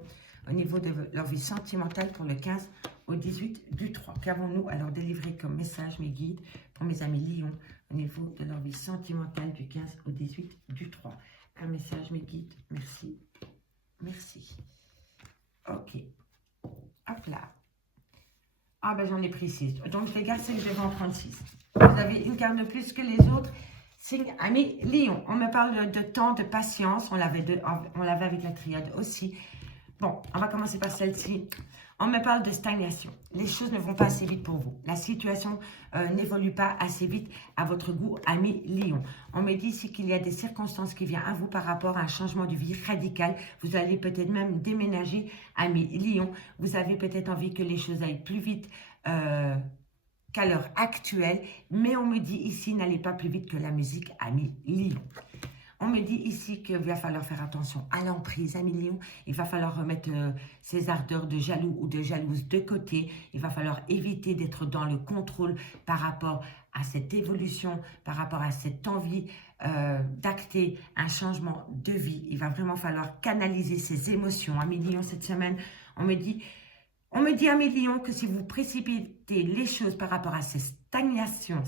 au niveau de leur vie sentimentale pour le 15 au 18 du 3. Qu'avons-nous alors délivré comme message, mes guides, pour mes amis Lions au niveau de leur vie sentimentale du 15 au 18 du 3. Un message, mes guides. Merci. Merci. Ok. Hop là. Ah ben j'en ai pris 6. Donc les gars, c'est que je vais en prendre 6. Vous avez une carte de plus que les autres. Signe ami Lion. On me parle de temps, de patience. On l'avait avec la triade aussi. Bon, on va commencer par celle-ci. On me parle de stagnation. Les choses ne vont pas assez vite pour vous. La situation n'évolue pas assez vite à votre goût, ami Lion. On me dit ici qu'il y a des circonstances qui viennent à vous par rapport à un changement de vie radical. Vous allez peut-être même déménager, ami Lion. Vous avez peut-être envie que les choses aillent plus vite qu'à l'heure actuelle. Mais on me dit ici, n'allez pas plus vite que la musique, ami Lion. On me dit ici qu'il va falloir faire attention à l'emprise, amis Lion. Il va falloir remettre ces ardeurs de jaloux ou de jalouse de côté. Il va falloir éviter d'être dans le contrôle par rapport à cette évolution, par rapport à cette envie d'acter un changement de vie. Il va vraiment falloir canaliser ses émotions, amis Lion, cette semaine. On me dit, amis Lion, que si vous précipitez les choses par rapport à ces stagnations,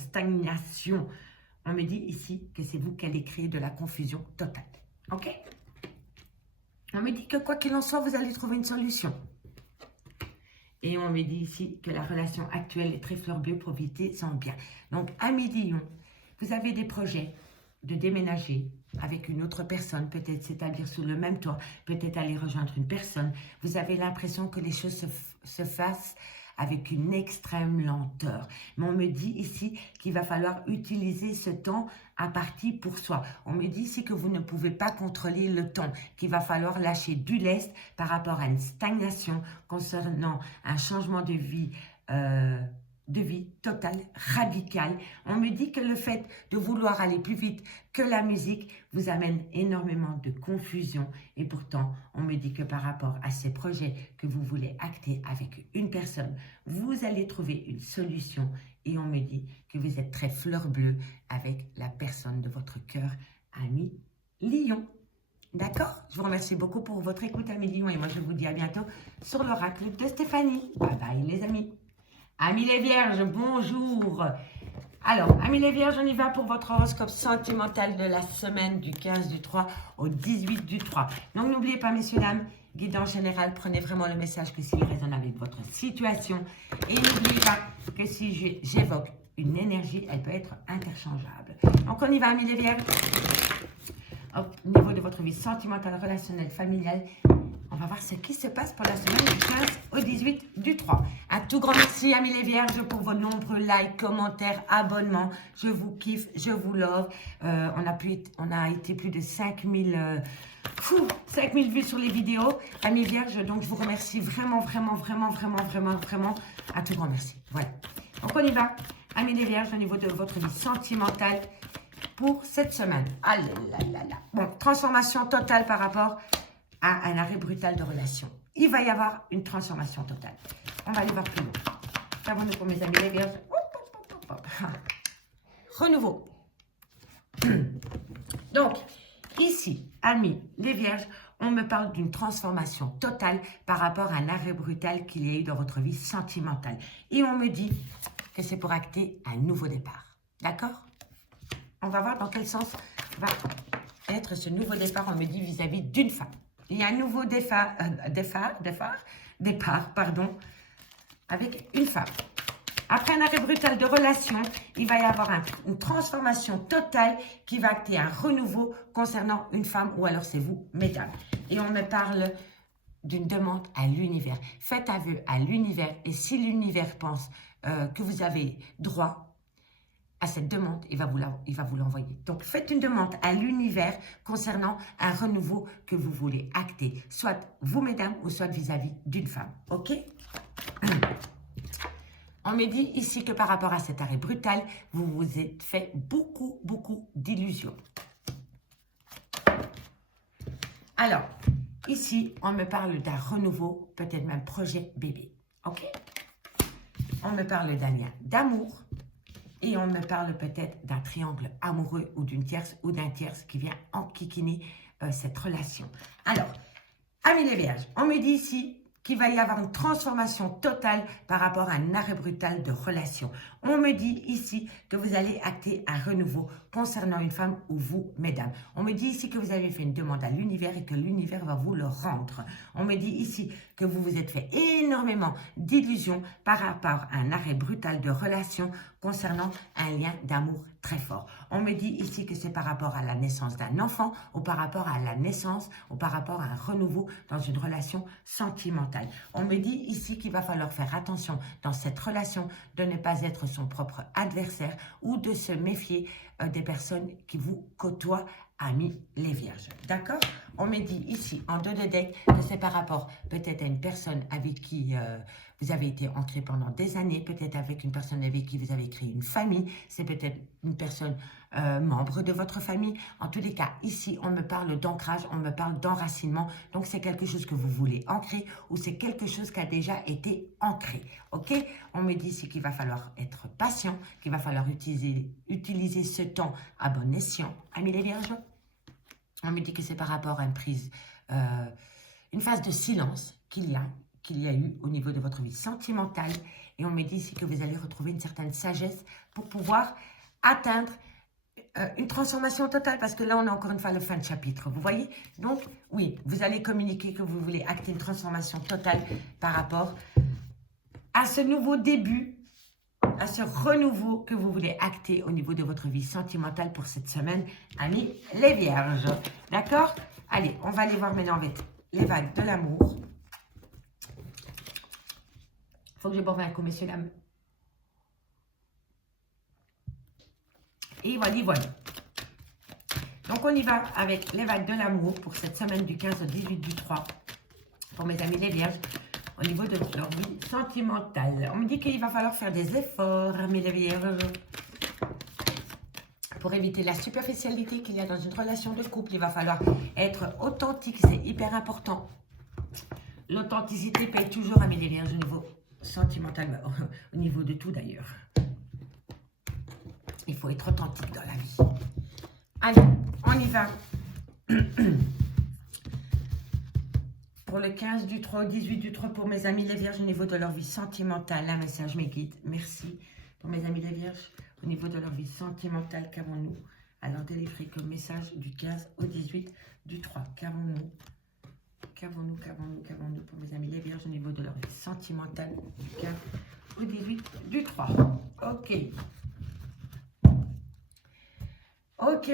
on me dit ici que c'est vous qui allez créer de la confusion totale. Ok? On me dit que quoi qu'il en soit, vous allez trouver une solution. Et on me dit ici que la relation actuelle est très fleur bleue, profitez-en bien. Donc, amis Lion, vous avez des projets de déménager avec une autre personne, peut-être s'établir sous le même toit, peut-être aller rejoindre une personne. Vous avez l'impression que les choses se fassent avec une extrême lenteur. Mais on me dit ici qu'il va falloir utiliser ce temps à partie pour soi. On me dit ici que vous ne pouvez pas contrôler le temps, qu'il va falloir lâcher du lest par rapport à une stagnation concernant un changement de vie totale, radicale. On me dit que le fait de vouloir aller plus vite que la musique vous amène énormément de confusion. Et pourtant, on me dit que par rapport à ces projets que vous voulez acter avec une personne, vous allez trouver une solution. Et on me dit que vous êtes très fleur bleue avec la personne de votre cœur, ami Lion. D'accord? Je vous remercie beaucoup pour votre écoute, ami Lion. Et moi, je vous dis à bientôt sur l'oracle de Stéphanie. Bye bye, les amis. Amis les Vierges, bonjour. Alors, amis les Vierges, on y va pour votre horoscope sentimental de la semaine du 15 du 3 au 18 du 3. Donc, n'oubliez pas, messieurs, dames, guide en général, prenez vraiment le message que s'il résonne avec votre situation. Et n'oubliez pas que si j'évoque une énergie, elle peut être interchangeable. Donc, on y va, amis les Vierges. Au niveau de votre vie sentimentale, relationnelle, familiale, on va voir ce qui se passe pour la semaine du 15 au 18 du 3. Un tout grand merci, amis les Vierges, pour vos nombreux likes, commentaires, abonnements. Je vous kiffe, je vous love. On a été plus de 5000 vues sur les vidéos, amis Vierges. Donc, je vous remercie vraiment. Un tout grand merci. Voilà. Donc, on y va, amis les Vierges, au niveau de votre vie sentimentale pour cette semaine. Ah là là là. Bon, transformation totale par rapport à un arrêt brutal de relation. Il va y avoir une transformation totale. On va aller voir plus loin. Qu'avons-nous pour mes amis les Vierges? Renouveau. Donc, ici, amis les Vierges, On me parle d'une transformation totale par rapport à un arrêt brutal qu'il y a eu dans votre vie sentimentale. Et on me dit que c'est pour acter un nouveau départ. D'accord? On va voir dans quel sens va être ce nouveau départ, on me dit, vis-à-vis d'une femme. Il y a un nouveau départ, pardon, avec une femme. Après un arrêt brutal de relation, il va y avoir une transformation totale qui va acter un renouveau concernant une femme, ou alors c'est vous, mesdames. Et on me parle d'une demande à l'univers. Faites aveu à l'univers, et si l'univers pense que vous avez droit à cette demande, il va vous l'envoyer. Donc, faites une demande à l'univers concernant un renouveau que vous voulez acter, soit vous, mesdames, ou soit vis-à-vis d'une femme. OK? On me dit ici que par rapport à cet arrêt brutal, vous vous êtes fait beaucoup d'illusions. Alors, ici, on me parle d'un renouveau, peut-être même projet bébé. OK? On me parle d'un lien d'amour. Et on me parle peut-être d'un triangle amoureux ou d'une tierce ou d'un tierce qui vient enquiquiner cette relation. Alors, amis les vierges, on me dit ici qu'il va y avoir une transformation totale par rapport à un arrêt brutal de relation. On me dit ici que vous allez acter un renouveau concernant une femme ou vous, mesdames. On me dit ici que vous avez fait une demande à l'univers et que l'univers va vous le rendre. On me dit ici que vous vous êtes fait énormément d'illusions par rapport à un arrêt brutal de relation concernant un lien d'amour très fort. On me dit ici que c'est par rapport à la naissance d'un enfant ou par rapport à la naissance ou par rapport à un renouveau dans une relation sentimentale. On me dit ici qu'il va falloir faire attention dans cette relation de ne pas être son propre adversaire ou de se méfier des personnes qui vous côtoient, amis les vierges. D'accord? On me dit ici, en dos de deck, que c'est par rapport peut-être à une personne avec qui vous avez été ancré pendant des années, peut-être avec une personne avec qui vous avez créé une famille, c'est peut-être une personne membre de votre famille. En tous les cas, ici, on me parle d'ancrage, on me parle d'enracinement. Donc, c'est quelque chose que vous voulez ancrer ou c'est quelque chose qui a déjà été ancré. OK? On me dit ici qu'il va falloir être patient, qu'il va falloir utiliser ce temps à bon escient. Amis les vierges, on me dit que c'est par rapport à une phase de silence qu'il y a eu au niveau de votre vie sentimentale. Et on me dit ici que vous allez retrouver une certaine sagesse pour pouvoir atteindre une transformation totale. Parce que là, on a encore une fois le fin de chapitre. Vous voyez? Donc, oui, vous allez communiquer que vous voulez acter une transformation totale par rapport à ce nouveau début, à ce renouveau que vous voulez acter au niveau de votre vie sentimentale pour cette semaine, amis les vierges. D'accord? Allez, on va aller voir maintenant avec les vagues de l'amour. Il faut que je boive un coup, messieurs, dames. Et voilà. Donc, on y va avec les vagues de l'amour pour cette semaine du 15 au 18 du 3. Pour mes amis les vierges, au niveau de leur vie sentimentale. On me dit qu'il va falloir faire des efforts, amis les vierges, pour éviter la superficialité qu'il y a dans une relation de couple. Il va falloir être authentique, c'est hyper important. L'authenticité paye toujours, amis les vierges, au niveau sentimental, au niveau de tout d'ailleurs. Il faut être authentique dans la vie. Allez, on y va. Pour le 15 du 3 au 18 du 3, pour mes amis les vierges, au niveau de leur vie sentimentale, un message mes guides. Merci. Pour mes amis les vierges, au niveau de leur vie sentimentale, qu'avons-nous? Alors, délivrez comme message du 15 au 18 du 3. Qu'avons-nous? Qu'avons-nous pour mes amis les vierges, au niveau de leur vie sentimentale, du 15 au 18 du 3. Ok. Ok.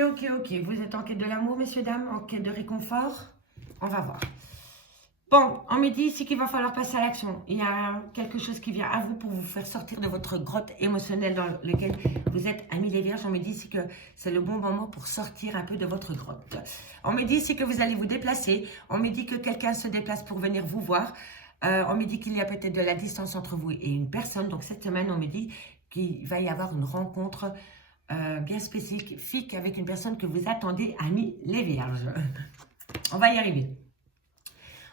Vous êtes en quête de l'amour, messieurs, dames, en quête de réconfort? On va voir. Bon, on me dit ici qu'il va falloir passer à l'action. Il y a quelque chose qui vient à vous pour vous faire sortir de votre grotte émotionnelle dans laquelle vous êtes, amis les vierges. On me dit ici que c'est le bon moment pour sortir un peu de votre grotte. On me dit ici que vous allez vous déplacer. On me dit que quelqu'un se déplace pour venir vous voir. On me dit qu'il y a peut-être de la distance entre vous et une personne. Donc cette semaine, on me dit qu'il va y avoir une rencontre bien spécifique avec une personne que vous attendez, amis les vierges. On va y arriver.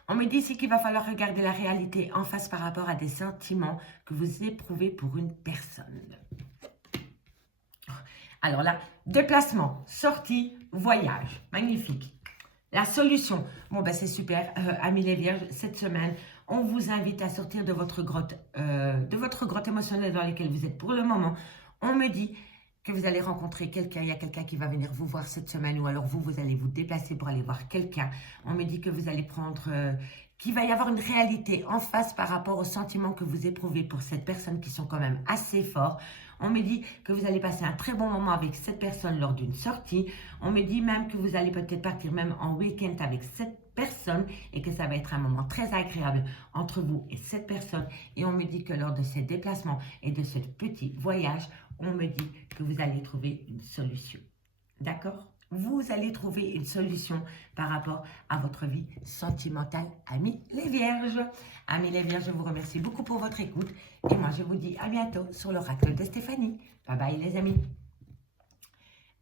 On me dit ici qu'il va falloir regarder la réalité en face par rapport à des sentiments que vous éprouvez pour une personne. Alors là, déplacement, sortie, voyage. Magnifique. La solution. Bon, ben c'est super. Amis les Vierges, cette semaine, on vous invite à sortir de votre grotte émotionnelle dans laquelle vous êtes pour le moment. On me dit que vous allez rencontrer quelqu'un, il y a quelqu'un qui va venir vous voir cette semaine, ou alors vous allez vous déplacer pour aller voir quelqu'un. On me dit que vous allez prendre, qu'il va y avoir une réalité en face par rapport aux sentiments que vous éprouvez pour cette personne qui sont quand même assez forts. On me dit que vous allez passer un très bon moment avec cette personne lors d'une sortie. On me dit même que vous allez peut-être partir même en week-end avec cette personne et que ça va être un moment très agréable entre vous et cette personne. Et on me dit que lors de ces déplacements et de ce petit voyage, on me dit que vous allez trouver une solution. D'accord? Vous allez trouver une solution par rapport à votre vie sentimentale, amis les Vierges. Amis les Vierges, je vous remercie beaucoup pour votre écoute. Et moi, je vous dis à bientôt sur l'oracle de Stéphanie. Bye bye les amis.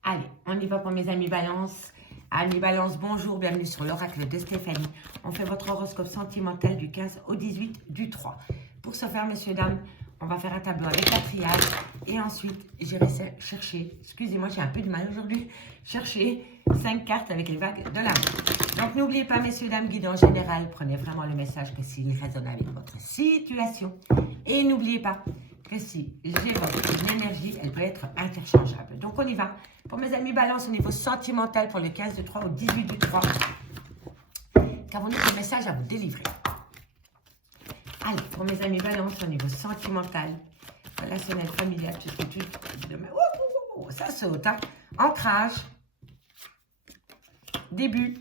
Allez, on y va pour mes amis Balance. Amis Balance, bonjour, bienvenue sur l'oracle de Stéphanie. On fait votre horoscope sentimental du 15 au 18 du 3. Pour ce faire, messieurs, dames, on va faire un tableau avec la triade. Et ensuite, j'irai chercher, excusez-moi, j'ai un peu de mal aujourd'hui, chercher 5 cartes avec les vagues de l'amour. Donc, n'oubliez pas, messieurs, dames, guides en général, prenez vraiment le message que s'il résonne avec votre situation. Et n'oubliez pas que si j'évoque une énergie, elle peut être interchangeable. Donc, on y va. Pour mes amis Balance, au niveau sentimental, pour le 15 du 3 au 18 du 3, qu'avons-nous comme message à vous délivrer? Allez, pour mes amis Balance, au niveau sentimental, relationnel, familial, ça saute, hein? Ancrage, début,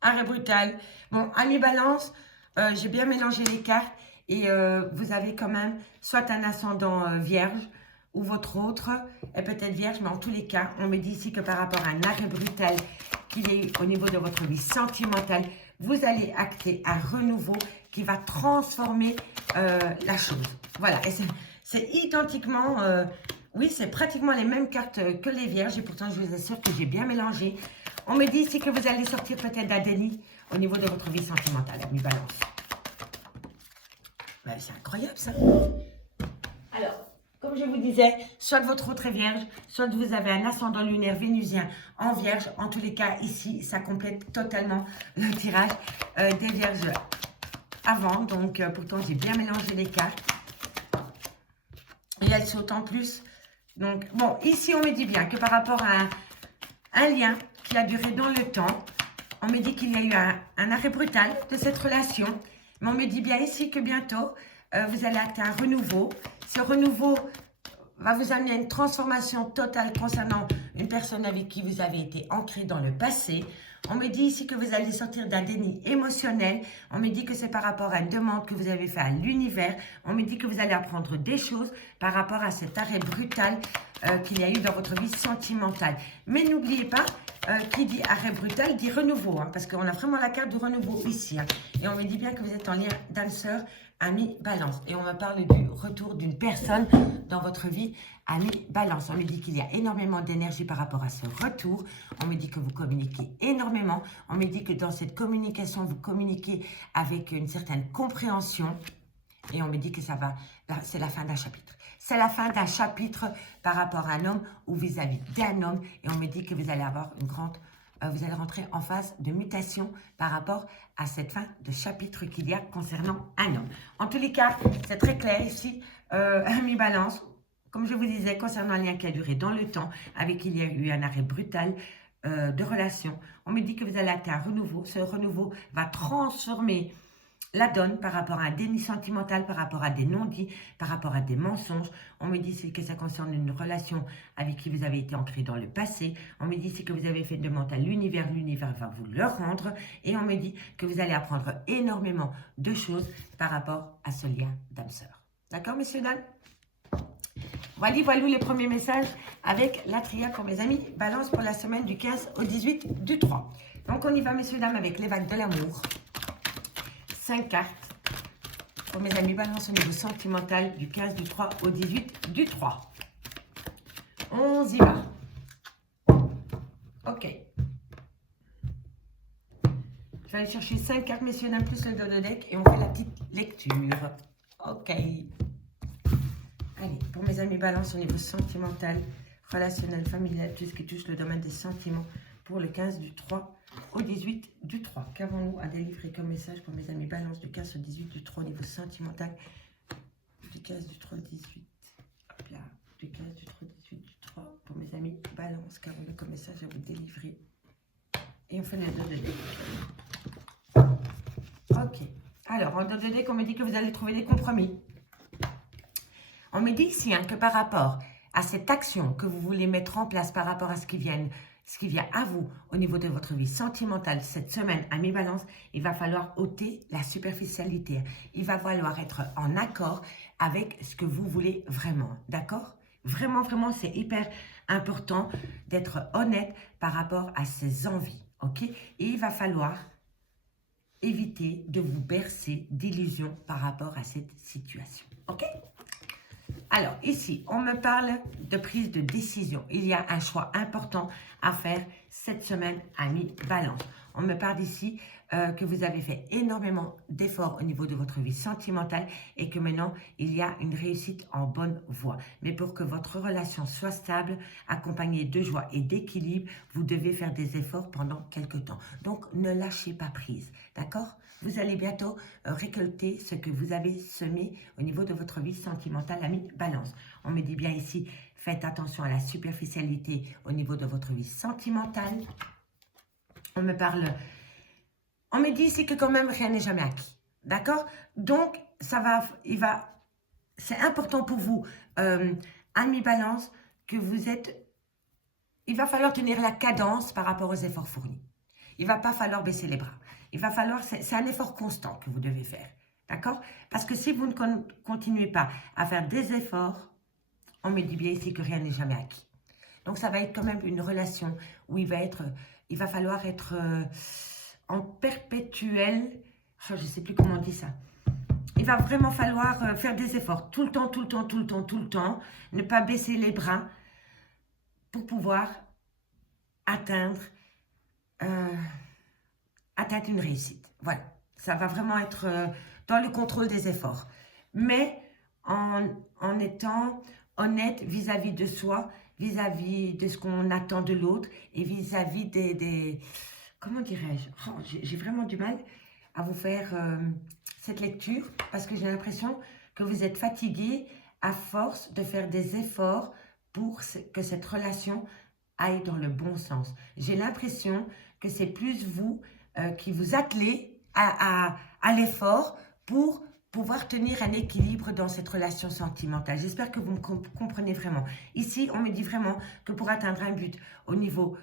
arrêt brutal. Bon, amis Balance, j'ai bien mélangé les cartes et vous avez quand même soit un ascendant vierge ou votre autre est peut-être vierge, mais en tous les cas, on me dit ici que par rapport à un arrêt brutal qu'il est au niveau de votre vie sentimentale, vous allez acter un renouveau qui va transformer la chose. Voilà, et c'est identiquement, oui, c'est pratiquement les mêmes cartes que les vierges, et pourtant je vous assure que j'ai bien mélangé. On me dit ici que vous allez sortir peut-être d'un déni au niveau de votre vie sentimentale, amis Balance. Ouais, c'est incroyable ça. Alors, comme je vous disais, soit votre autre est vierge, soit vous avez un ascendant lunaire vénusien en vierge. En tous les cas, ici, ça complète totalement le tirage des vierges avant. Donc, pourtant, j'ai bien mélangé les cartes. Et elles sautent en plus. Donc, bon, ici, on me dit bien que par rapport à un lien qui a duré dans le temps, on me dit qu'il y a eu un arrêt brutal de cette relation. Mais on me dit bien ici que bientôt, vous allez acter un renouveau. Ce renouveau va vous amener à une transformation totale concernant une personne avec qui vous avez été ancré dans le passé. On me dit ici que vous allez sortir d'un déni émotionnel. On me dit que c'est par rapport à une demande que vous avez faite à l'univers. On me dit que vous allez apprendre des choses par rapport à cet arrêt brutal qu'il y a eu dans votre vie sentimentale. Mais n'oubliez pas, qui dit arrêt brutal dit renouveau, hein, parce qu'on a vraiment la carte du renouveau ici. Hein. Et on me dit bien que vous êtes en lien d'âme sœur, ami Balance. Et on me parle du retour d'une personne dans votre vie, ami Balance. On me dit qu'il y a énormément d'énergie par rapport à ce retour. On me dit que vous communiquez énormément. On me dit que dans cette communication, vous communiquez avec une certaine compréhension. Et on me dit que ça va, c'est la fin d'un chapitre. C'est la fin d'un chapitre par rapport à un homme ou vis-à-vis d'un homme. Et on me dit que vous allez avoir une grande, vous allez rentrer en phase de mutation par rapport à cette fin de chapitre qu'il y a concernant un homme. En tous les cas, c'est très clair ici, ami Balance. Comme je vous disais, concernant un lien qui a duré dans le temps, avec qui il y a eu un arrêt brutal de relation, on me dit que vous allez atteindre un renouveau. Ce renouveau va transformer la donne par rapport à un déni sentimental, par rapport à des non-dits, par rapport à des mensonges. On me dit que ça concerne une relation avec qui vous avez été ancré dans le passé. On me dit que vous avez fait une demande à l'univers, l'univers va vous le rendre. Et on me dit que vous allez apprendre énormément de choses par rapport à ce lien d'âme sœur. D'accord, messieurs, dames? Voilà les premiers messages avec la triade pour mes amis Balance pour la semaine du 15 au 18 du 3. Donc, on y va, messieurs, dames, avec les vagues de l'amour. 5 cartes pour mes amis Balance au niveau sentimental du 15 du 3 au 18 du 3. On y va. Ok. Je vais aller chercher 5 cartes, messieurs, dames, plus le dos de deck et on fait la petite lecture. Ok. Allez, pour mes amis Balance au niveau sentimental, relationnel, familial, tout ce qui touche le domaine des sentiments pour le 15 du 3 au 18 du 3. Qu'avons-nous à délivrer comme message pour mes amis Balance du 15 au 18 du 3 au niveau sentimental? Du 15 du 3 au 18. Hop là. Du 15 du 3 au 18 du 3 pour mes amis Balance. Qu'avons-nous comme message à vous délivrer? Et on fait le 2 de dé. Ok. Alors, en 2 de dé, on me dit que vous allez trouver des compromis. On me dit ici que par rapport à cette action que vous voulez mettre en place par rapport à ce qui vient à vous au niveau de votre vie sentimentale cette semaine, ami Balance, il va falloir ôter la superficialité. Il va falloir être en accord avec ce que vous voulez vraiment. D'accord? Vraiment, vraiment, c'est hyper important d'être honnête par rapport à ses envies. Ok? Et il va falloir éviter de vous bercer d'illusions par rapport à cette situation. Ok? Alors, ici, on me parle de prise de décision. Il y a un choix important à faire cette semaine, ami Balance. On me parle ici que vous avez fait énormément d'efforts au niveau de votre vie sentimentale et que maintenant, il y a une réussite en bonne voie. Mais pour que votre relation soit stable, accompagnée de joie et d'équilibre, vous devez faire des efforts pendant quelques temps. Donc, ne lâchez pas prise, d'accord? Vous allez bientôt récolter ce que vous avez semé au niveau de votre vie sentimentale, ami Balance. On me dit bien ici, faites attention à la superficialité au niveau de votre vie sentimentale. On me dit ici que quand même rien n'est jamais acquis. D'accord? Donc, c'est important pour vous, ami Balance, que il va falloir tenir la cadence par rapport aux efforts fournis. Il ne va pas falloir baisser les bras. C'est un effort constant que vous devez faire. D'accord? Parce que si vous ne continuez pas à faire des efforts, on me dit bien ici que rien n'est jamais acquis. Donc, ça va être quand même une relation où il va falloir être en perpétuel, je ne sais plus comment on dit ça. Il va vraiment falloir faire des efforts tout le temps, ne pas baisser les bras pour pouvoir atteindre une réussite. Voilà, ça va vraiment être dans le contrôle des efforts. Mais en étant honnête vis-à-vis de soi, vis-à-vis de ce qu'on attend de l'autre et vis-à-vis des comment dirais-je, j'ai vraiment du mal à vous faire cette lecture parce que j'ai l'impression que vous êtes fatigué à force de faire des efforts pour que cette relation aille dans le bon sens. J'ai l'impression que c'est plus vous qui vous attelez à l'effort pour pouvoir tenir un équilibre dans cette relation sentimentale. J'espère que vous me comprenez vraiment. Ici, on me dit vraiment que pour atteindre un but au niveau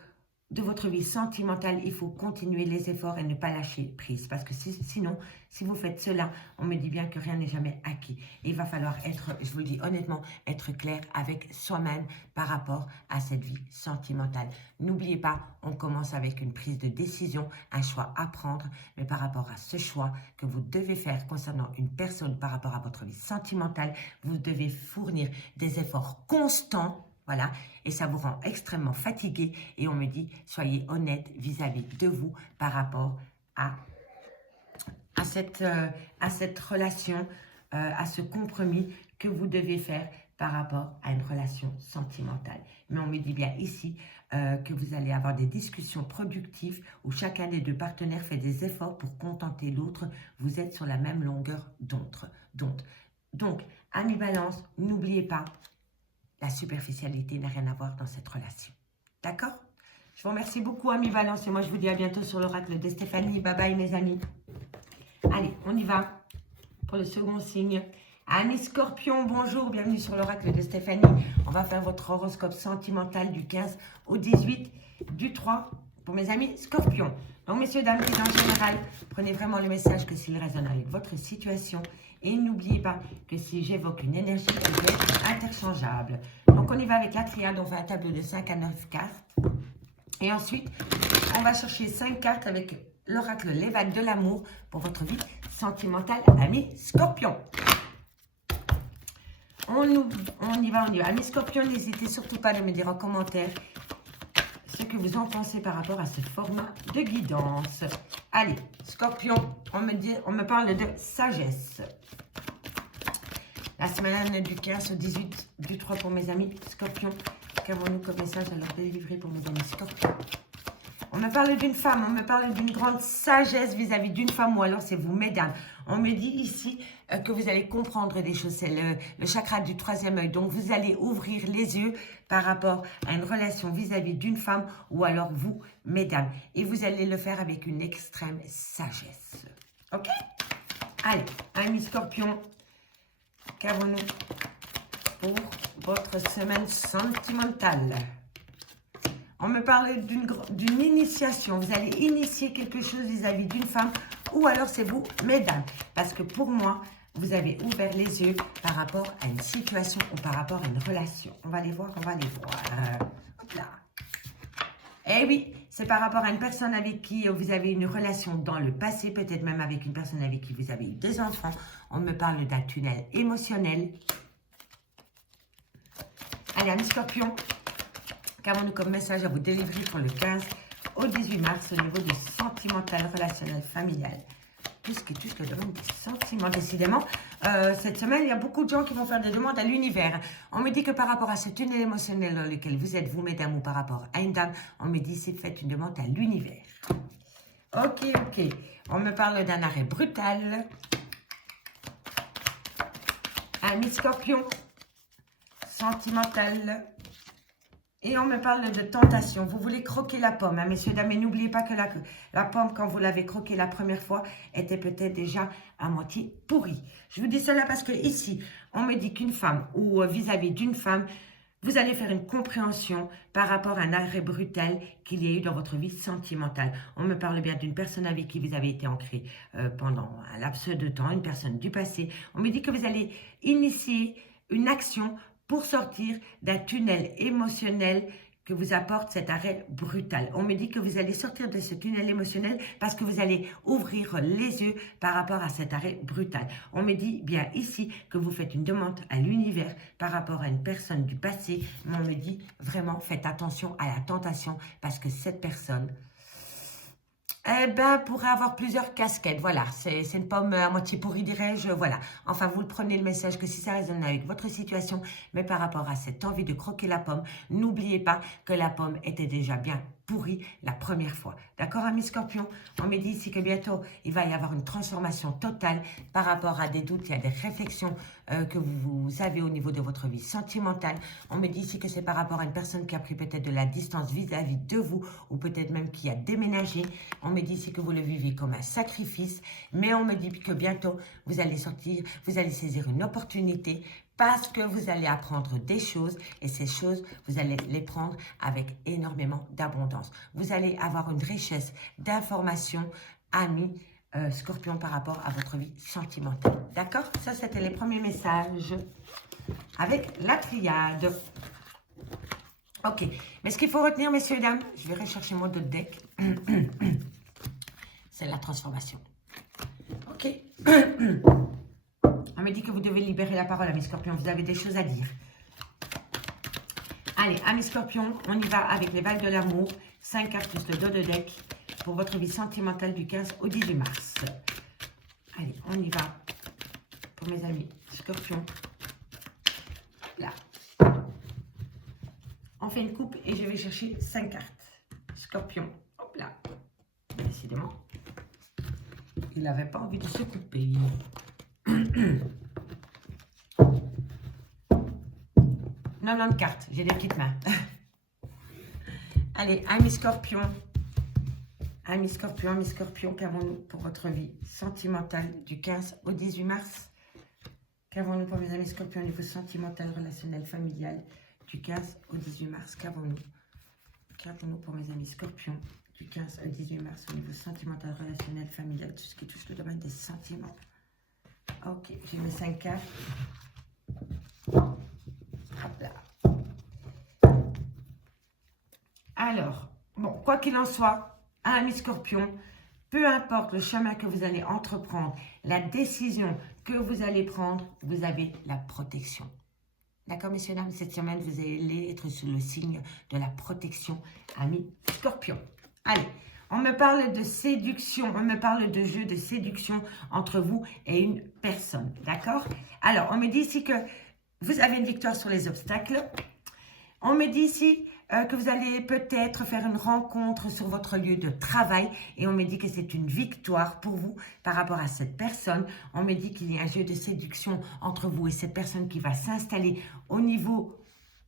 de votre vie sentimentale, il faut continuer les efforts et ne pas lâcher prise. Parce que sinon, si vous faites cela, on me dit bien que rien n'est jamais acquis. Et il va falloir être, je vous le dis honnêtement, être clair avec soi-même par rapport à cette vie sentimentale. N'oubliez pas, on commence avec une prise de décision, un choix à prendre. Mais par rapport à ce choix que vous devez faire concernant une personne par rapport à votre vie sentimentale, vous devez fournir des efforts constants. Voilà, et ça vous rend extrêmement fatigué et on me dit, soyez honnête vis-à-vis de vous par rapport à cette relation, à ce compromis que vous devez faire par rapport à une relation sentimentale. Mais on me dit bien ici que vous allez avoir des discussions productives où chacun des deux partenaires fait des efforts pour contenter l'autre. Vous êtes sur la même longueur d'onde. Donc, ami Balance, n'oubliez pas, la superficialité n'a rien à voir dans cette relation. D'accord? Je vous remercie beaucoup, ami Balance. Et moi, je vous dis à bientôt sur l'oracle de Stéphanie. Bye bye, mes amis. Allez, on y va pour le second signe. Ami Scorpion, bonjour. Bienvenue sur l'oracle de Stéphanie. On va faire votre horoscope sentimental du 15 au 18 du 3 pour mes amis Scorpion. Donc, messieurs, dames, en général, prenez vraiment le message que s'il résonne avec votre situation. Et n'oubliez pas que si j'évoque une énergie, elle peut être interchangeable. Donc, on y va avec la triade. On fait un tableau de 5 à 9 cartes. Et ensuite, on va chercher 5 cartes avec l'oracle l'évêque de l'amour pour votre vie sentimentale, ami Scorpion. On y va. Ami Scorpion, n'hésitez surtout pas à me dire en commentaire ce que vous en pensez par rapport à ce format de guidance. Allez, Scorpion, on me parle de sagesse. La semaine du 15 au 18 du 3 pour mes amis Scorpion. Qu'avons-nous comme message à leur délivrer pour mes amis Scorpion? On me parle d'une femme, on me parle d'une grande sagesse vis-à-vis d'une femme, ou alors c'est vous, mesdames. On me dit ici que vous allez comprendre des choses, c'est le chakra du troisième œil. Donc, vous allez ouvrir les yeux par rapport à une relation vis-à-vis d'une femme, ou alors vous, mesdames. Et vous allez le faire avec une extrême sagesse. Ok? Allez, amis scorpions, qu'avons-nous pour votre semaine sentimentale? On me parle d'une initiation. Vous allez initier quelque chose vis-à-vis d'une femme, ou alors c'est vous, mesdames. Parce que pour moi, vous avez ouvert les yeux par rapport à une situation ou par rapport à une relation. On va les voir, on va les voir. Hop là. Eh oui, c'est par rapport à une personne avec qui vous avez une relation dans le passé, peut-être même avec une personne avec qui vous avez eu des enfants. On me parle d'un tunnel émotionnel. Allez, amis scorpions, qu'avons-nous comme message à vous délivrer pour le 15 au 18 mars au niveau du sentimental, relationnel, familial? Tout ce qui touche le domaine des sentiments, décidément. Cette semaine, il y a beaucoup de gens qui vont faire des demandes à l'univers. On me dit que par rapport à ce tunnel émotionnel dans lequel vous êtes, vous, mesdames, ou par rapport à une dame, on me dit c'est faites une demande à l'univers. Ok, ok. On me parle d'un arrêt brutal. Amis scorpion, sentimental. Et on me parle de tentation. Vous voulez croquer la pomme, hein, messieurs, dames. Mais n'oubliez pas que la pomme, quand vous l'avez croquée la première fois, était peut-être déjà à moitié pourrie. Je vous dis cela parce que ici, on me dit qu'une femme ou vis-à-vis d'une femme, vous allez faire une compréhension par rapport à un arrêt brutal qu'il y a eu dans votre vie sentimentale. On me parle bien d'une personne avec qui vous avez été ancré pendant un laps de temps, une personne du passé. On me dit que vous allez initier une action pour sortir d'un tunnel émotionnel que vous apporte cet arrêt brutal. On me dit que vous allez sortir de ce tunnel émotionnel parce que vous allez ouvrir les yeux par rapport à cet arrêt brutal. On me dit bien ici que vous faites une demande à l'univers par rapport à une personne du passé. Mais on me dit vraiment faites attention à la tentation parce que cette personne, eh ben, pourrait avoir plusieurs casquettes. Voilà, c'est une pomme à moitié pourrie, dirais-je. Voilà. Enfin, vous le prenez le message que si ça résonne avec votre situation, mais par rapport à cette envie de croquer la pomme, n'oubliez pas que la pomme était déjà bien pourrie la première fois. D'accord, amis scorpions? On me dit ici que bientôt, il va y avoir une transformation totale par rapport à des doutes et à des réflexions que vous avez au niveau de votre vie sentimentale. On me dit ici que c'est par rapport à une personne qui a pris peut-être de la distance vis-à-vis de vous ou peut-être même qui a déménagé. On me dit ici que vous le vivez comme un sacrifice, mais on me dit que bientôt, vous allez sortir, vous allez saisir une opportunité parce que vous allez apprendre des choses et ces choses, vous allez les prendre avec énormément d'abondance. Vous allez avoir une richesse d'informations, amis, scorpion, par rapport à votre vie sentimentale. D'accord? Ça, c'était les premiers messages avec la triade. Ok. Mais ce qu'il faut retenir, messieurs et dames, je vais rechercher mon autre deck. C'est la transformation. Ok. On me dit que vous devez libérer la parole, amis scorpions. Vous avez des choses à dire. Allez, amis scorpions, on y va avec les balles de l'amour. 5 cartes plus le dos de deck pour votre vie sentimentale du 15 au 18 mars. Allez, on y va pour mes amis scorpions. Là. On fait une coupe et je vais chercher 5 cartes. Scorpion, hop là. Décidément, il n'avait pas envie de se couper. 90 cartes, j'ai des petites mains. Allez, amis scorpions. Amis scorpions, qu'avons-nous pour votre vie sentimentale du 15 au 18 mars? Qu'avons-nous pour mes amis scorpions au niveau sentimental, relationnel, familial du 15 au 18 mars? Qu'avons-nous? Qu'avons-nous pour mes amis scorpions du 15 au 18 mars au niveau sentimental, relationnel, familial, tout ce qui touche le domaine des sentiments? Ok, j'ai mes 5 cartes. Hop là. Alors, bon, quoi qu'il en soit, amis scorpions, peu importe le chemin que vous allez entreprendre, la décision que vous allez prendre, vous avez la protection. D'accord, messieurs, dames, cette semaine, vous allez être sous le signe de la protection, amis scorpions. Allez, on me parle de séduction, on me parle de jeu de séduction entre vous et une personne, d'accord? Alors, on me dit ici que vous avez une victoire sur les obstacles. On me dit ici que vous allez peut-être faire une rencontre sur votre lieu de travail et on me dit que c'est une victoire pour vous par rapport à cette personne. On me dit qu'il y a un jeu de séduction entre vous et cette personne qui va s'installer au niveau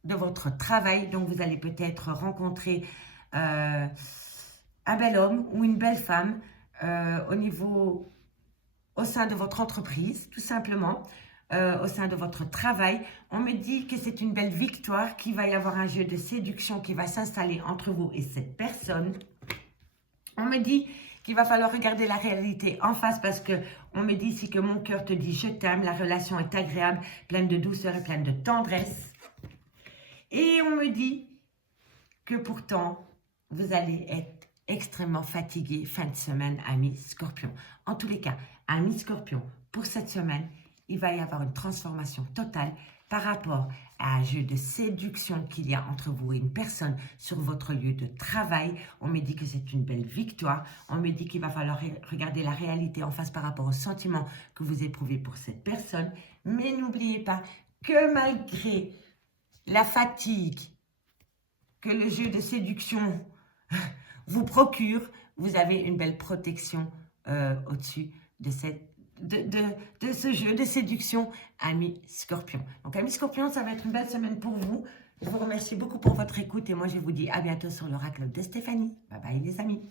de votre travail. Donc, vous allez peut-être rencontrer un bel homme ou une belle femme au sein de votre entreprise, tout simplement. Au sein de votre travail, on me dit que c'est une belle victoire, qu'il va y avoir un jeu de séduction qui va s'installer entre vous et cette personne. On me dit qu'il va falloir regarder la réalité en face parce que on me dit ici que mon cœur te dit je t'aime, la relation est agréable, pleine de douceur et pleine de tendresse. Et on me dit que pourtant, vous allez être extrêmement fatigué fin de semaine, amis Scorpion. En tous les cas, amis Scorpion, pour cette semaine, il va y avoir une transformation totale par rapport à un jeu de séduction qu'il y a entre vous et une personne sur votre lieu de travail. On me dit que c'est une belle victoire. On me dit qu'il va falloir regarder la réalité en face par rapport aux sentiments que vous éprouvez pour cette personne. Mais n'oubliez pas que malgré la fatigue que le jeu de séduction vous procure, vous avez une belle protection au-dessus de ce jeu de séduction, amis Scorpion. Donc, amis Scorpion, ça va être une belle semaine pour vous. Je vous remercie beaucoup pour votre écoute et moi, je vous dis à bientôt sur l'oracle de Stéphanie. Bye bye, les amis.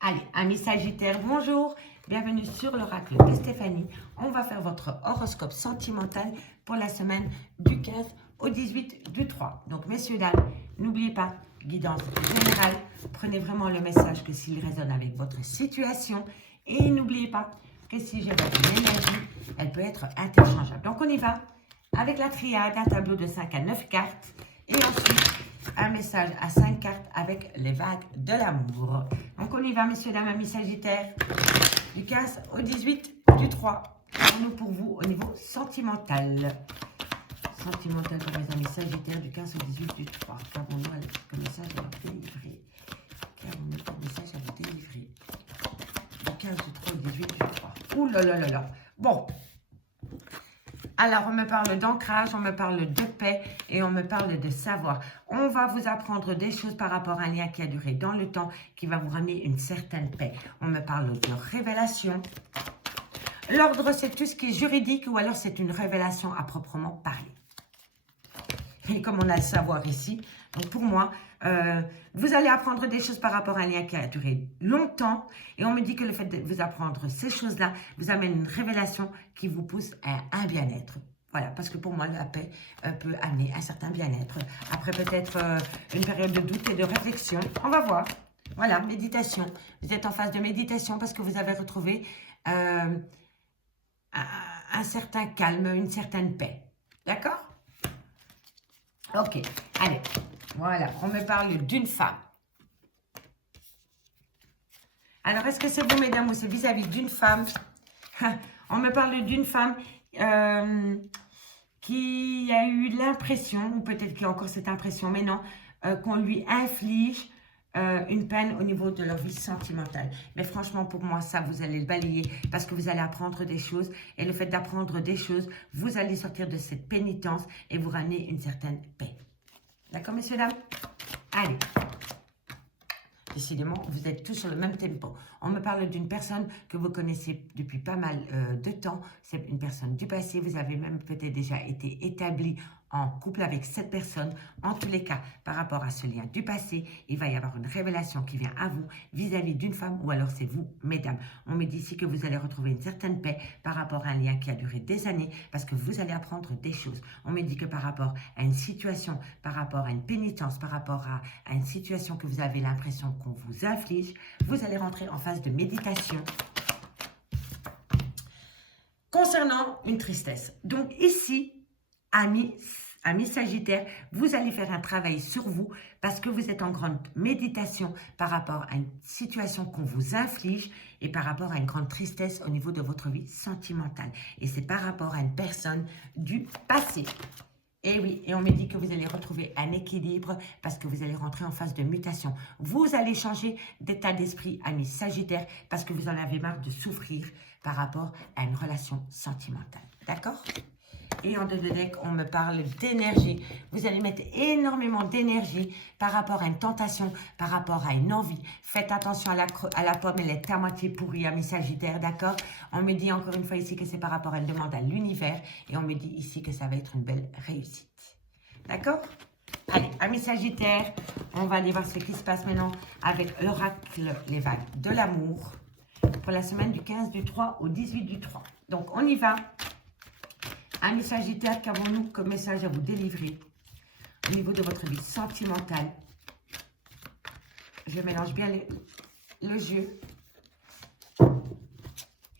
Allez, amis Sagittaires, bonjour. Bienvenue sur l'oracle de Stéphanie. On va faire votre horoscope sentimental pour la semaine du 15 au 18 du 3. Donc, messieurs, dames, n'oubliez pas, guidance générale. Prenez vraiment le message que s'il résonne avec votre situation. Et n'oubliez pas que si j'ai votre énergie, elle peut être interchangeable. Donc, on y va avec la triade, un tableau de 5 à 9 cartes. Et ensuite, un message à 5 cartes avec les vagues de l'amour. Donc, on y va, messieurs, dames, amis Sagittaires. Du 15 au 18 du 3. Nous pour vous au niveau sentimental. Sentimental pour mes amis Sagittaires du 15 au 18 du 3. Qu'avons-nous comme message à vous délivrer? Qu'avons-nous comme message à vous délivrer? Du 15 du 3 au 18 du 3. Ouh là là là là. Bon. Alors, on me parle d'ancrage, on me parle de paix et on me parle de savoir. On va vous apprendre des choses par rapport à un lien qui a duré dans le temps, qui va vous ramener une certaine paix. On me parle de révélation. L'ordre, c'est tout ce qui est juridique ou alors c'est une révélation à proprement parler. Et comme on a le savoir ici, donc pour moi, vous allez apprendre des choses par rapport à un lien qui a duré longtemps. Et on me dit que le fait de vous apprendre ces choses-là vous amène une révélation qui vous pousse à un bien-être. Voilà, parce que pour moi, la paix peut amener un certain bien-être. Après peut-être une période de doute et de réflexion. On va voir. Voilà, méditation. Vous êtes en phase de méditation parce que vous avez retrouvé un certain calme, une certaine paix. D'accord? Ok, allez, voilà, on me parle d'une femme. Alors, est-ce que c'est vous, mesdames, ou c'est vis-à-vis d'une femme? On me parle d'une femme qui a eu l'impression, ou peut-être qu'il y a encore cette impression, mais non, qu'on lui inflige une peine au niveau de leur vie sentimentale. Mais franchement, pour moi, ça, vous allez le balayer parce que vous allez apprendre des choses. Et le fait d'apprendre des choses, vous allez sortir de cette pénitence et vous ramener une certaine paix. D'accord, messieurs, dames? Allez. Décidément, vous êtes tous sur le même tempo. On me parle d'une personne que vous connaissez depuis pas mal de temps. C'est une personne du passé. Vous avez même peut-être déjà été établi en couple avec cette personne. En tous les cas, par rapport à ce lien du passé, il va y avoir une révélation qui vient à vous vis-à-vis d'une femme ou alors c'est vous, mesdames. On me dit ici que vous allez retrouver une certaine paix par rapport à un lien qui a duré des années parce que vous allez apprendre des choses. On me dit que par rapport à une situation, par rapport à une pénitence, par rapport à une situation que vous avez l'impression qu'on vous inflige, vous allez rentrer en phase de méditation concernant une tristesse. Donc ici, amis Sagittaires, vous allez faire un travail sur vous parce que vous êtes en grande méditation par rapport à une situation qu'on vous inflige et par rapport à une grande tristesse au niveau de votre vie sentimentale. Et c'est par rapport à une personne du passé. Et oui, et on me dit que vous allez retrouver un équilibre parce que vous allez rentrer en phase de mutation. Vous allez changer d'état d'esprit, amis Sagittaires, parce que vous en avez marre de souffrir par rapport à une relation sentimentale. D'accord? Et en deux de deck, on me parle d'énergie. Vous allez mettre énormément d'énergie par rapport à une tentation, par rapport à une envie. Faites attention à la pomme, elle est à moitié pourrie, amis Sagittaire, d'accord? On me dit encore une fois ici que c'est par rapport à une demande à l'univers. Et on me dit ici que ça va être une belle réussite. D'accord? Allez, amis Sagittaire, on va aller voir ce qui se passe maintenant avec l'oracle, les vagues de l'amour pour la semaine du 15 du 3 au 18 du 3. Donc, on y va. Amis Sagittaire, qu'avons-nous comme message à vous délivrer au niveau de votre vie sentimentale? Je mélange bien le jeu.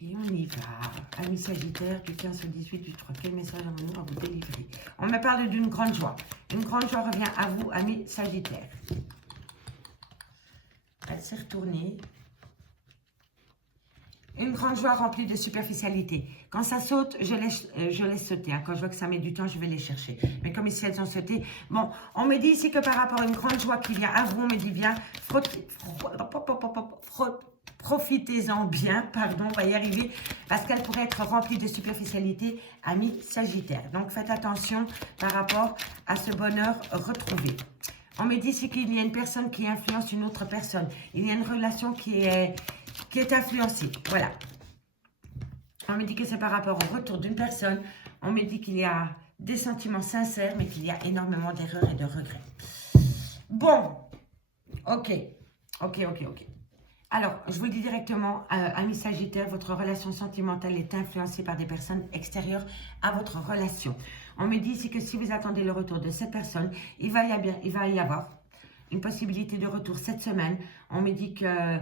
Et on y va. Amis Sagittaire, du 15 au 18 du 3. Quel message avons-nous à vous délivrer? On me parle d'une grande joie. Une grande joie revient à vous, amis Sagittaire. Elle s'est retournée. Une grande joie remplie de superficialité. Quand ça saute, je laisse sauter. Hein. Quand je vois que ça met du temps, je vais les chercher. Mais comme ici, elles ont sauté. Bon, on me dit ici que par rapport à une grande joie qui vient à vous, on me dit bien, profitez-en bien, pardon, on va y arriver, parce qu'elle pourrait être remplie de superficialité, amis Sagittaire. Donc, faites attention par rapport à ce bonheur retrouvé. On me dit ici qu'il y a une personne qui influence une autre personne. Il y a une relation qui est influencée. Voilà. On me dit que c'est par rapport au retour d'une personne. On me dit qu'il y a des sentiments sincères, mais qu'il y a énormément d'erreurs et de regrets. Bon. Ok. Alors, je vous le dis directement, amis Sagittaire, votre relation sentimentale est influencée par des personnes extérieures à votre relation. On me dit ici que si vous attendez le retour de cette personne, il va y avoir une possibilité de retour cette semaine. On me dit que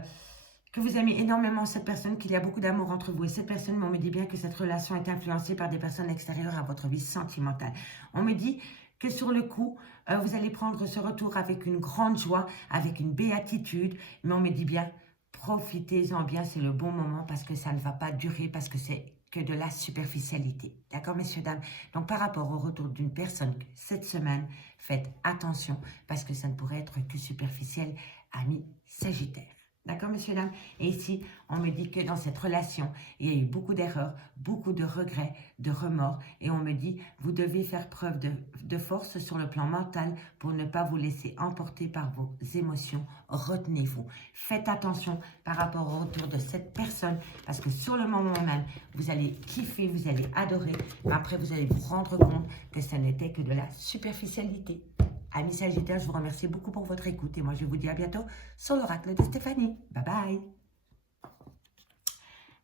vous aimez énormément cette personne, qu'il y a beaucoup d'amour entre vous et cette personne, mais on me dit bien que cette relation est influencée par des personnes extérieures à votre vie sentimentale. On me dit que sur le coup, vous allez prendre ce retour avec une grande joie, avec une béatitude, mais on me dit bien, profitez-en bien, c'est le bon moment parce que ça ne va pas durer, parce que c'est que de la superficialité. D'accord, messieurs, dames? Donc, par rapport au retour d'une personne cette semaine, faites attention parce que ça ne pourrait être que superficiel, amis Sagittaire. D'accord, messieurs, dames? Et ici, on me dit que dans cette relation, il y a eu beaucoup d'erreurs, beaucoup de regrets, de remords. Et on me dit, vous devez faire preuve de force sur le plan mental pour ne pas vous laisser emporter par vos émotions. Retenez-vous. Faites attention par rapport au retour de cette personne parce que sur le moment même, vous allez kiffer, vous allez adorer. Mais après, vous allez vous rendre compte que ça n'était que de la superficialité. Amis Sagittaire, je vous remercie beaucoup pour votre écoute et moi je vous dis à bientôt sur l'oracle de Stéphanie. Bye bye.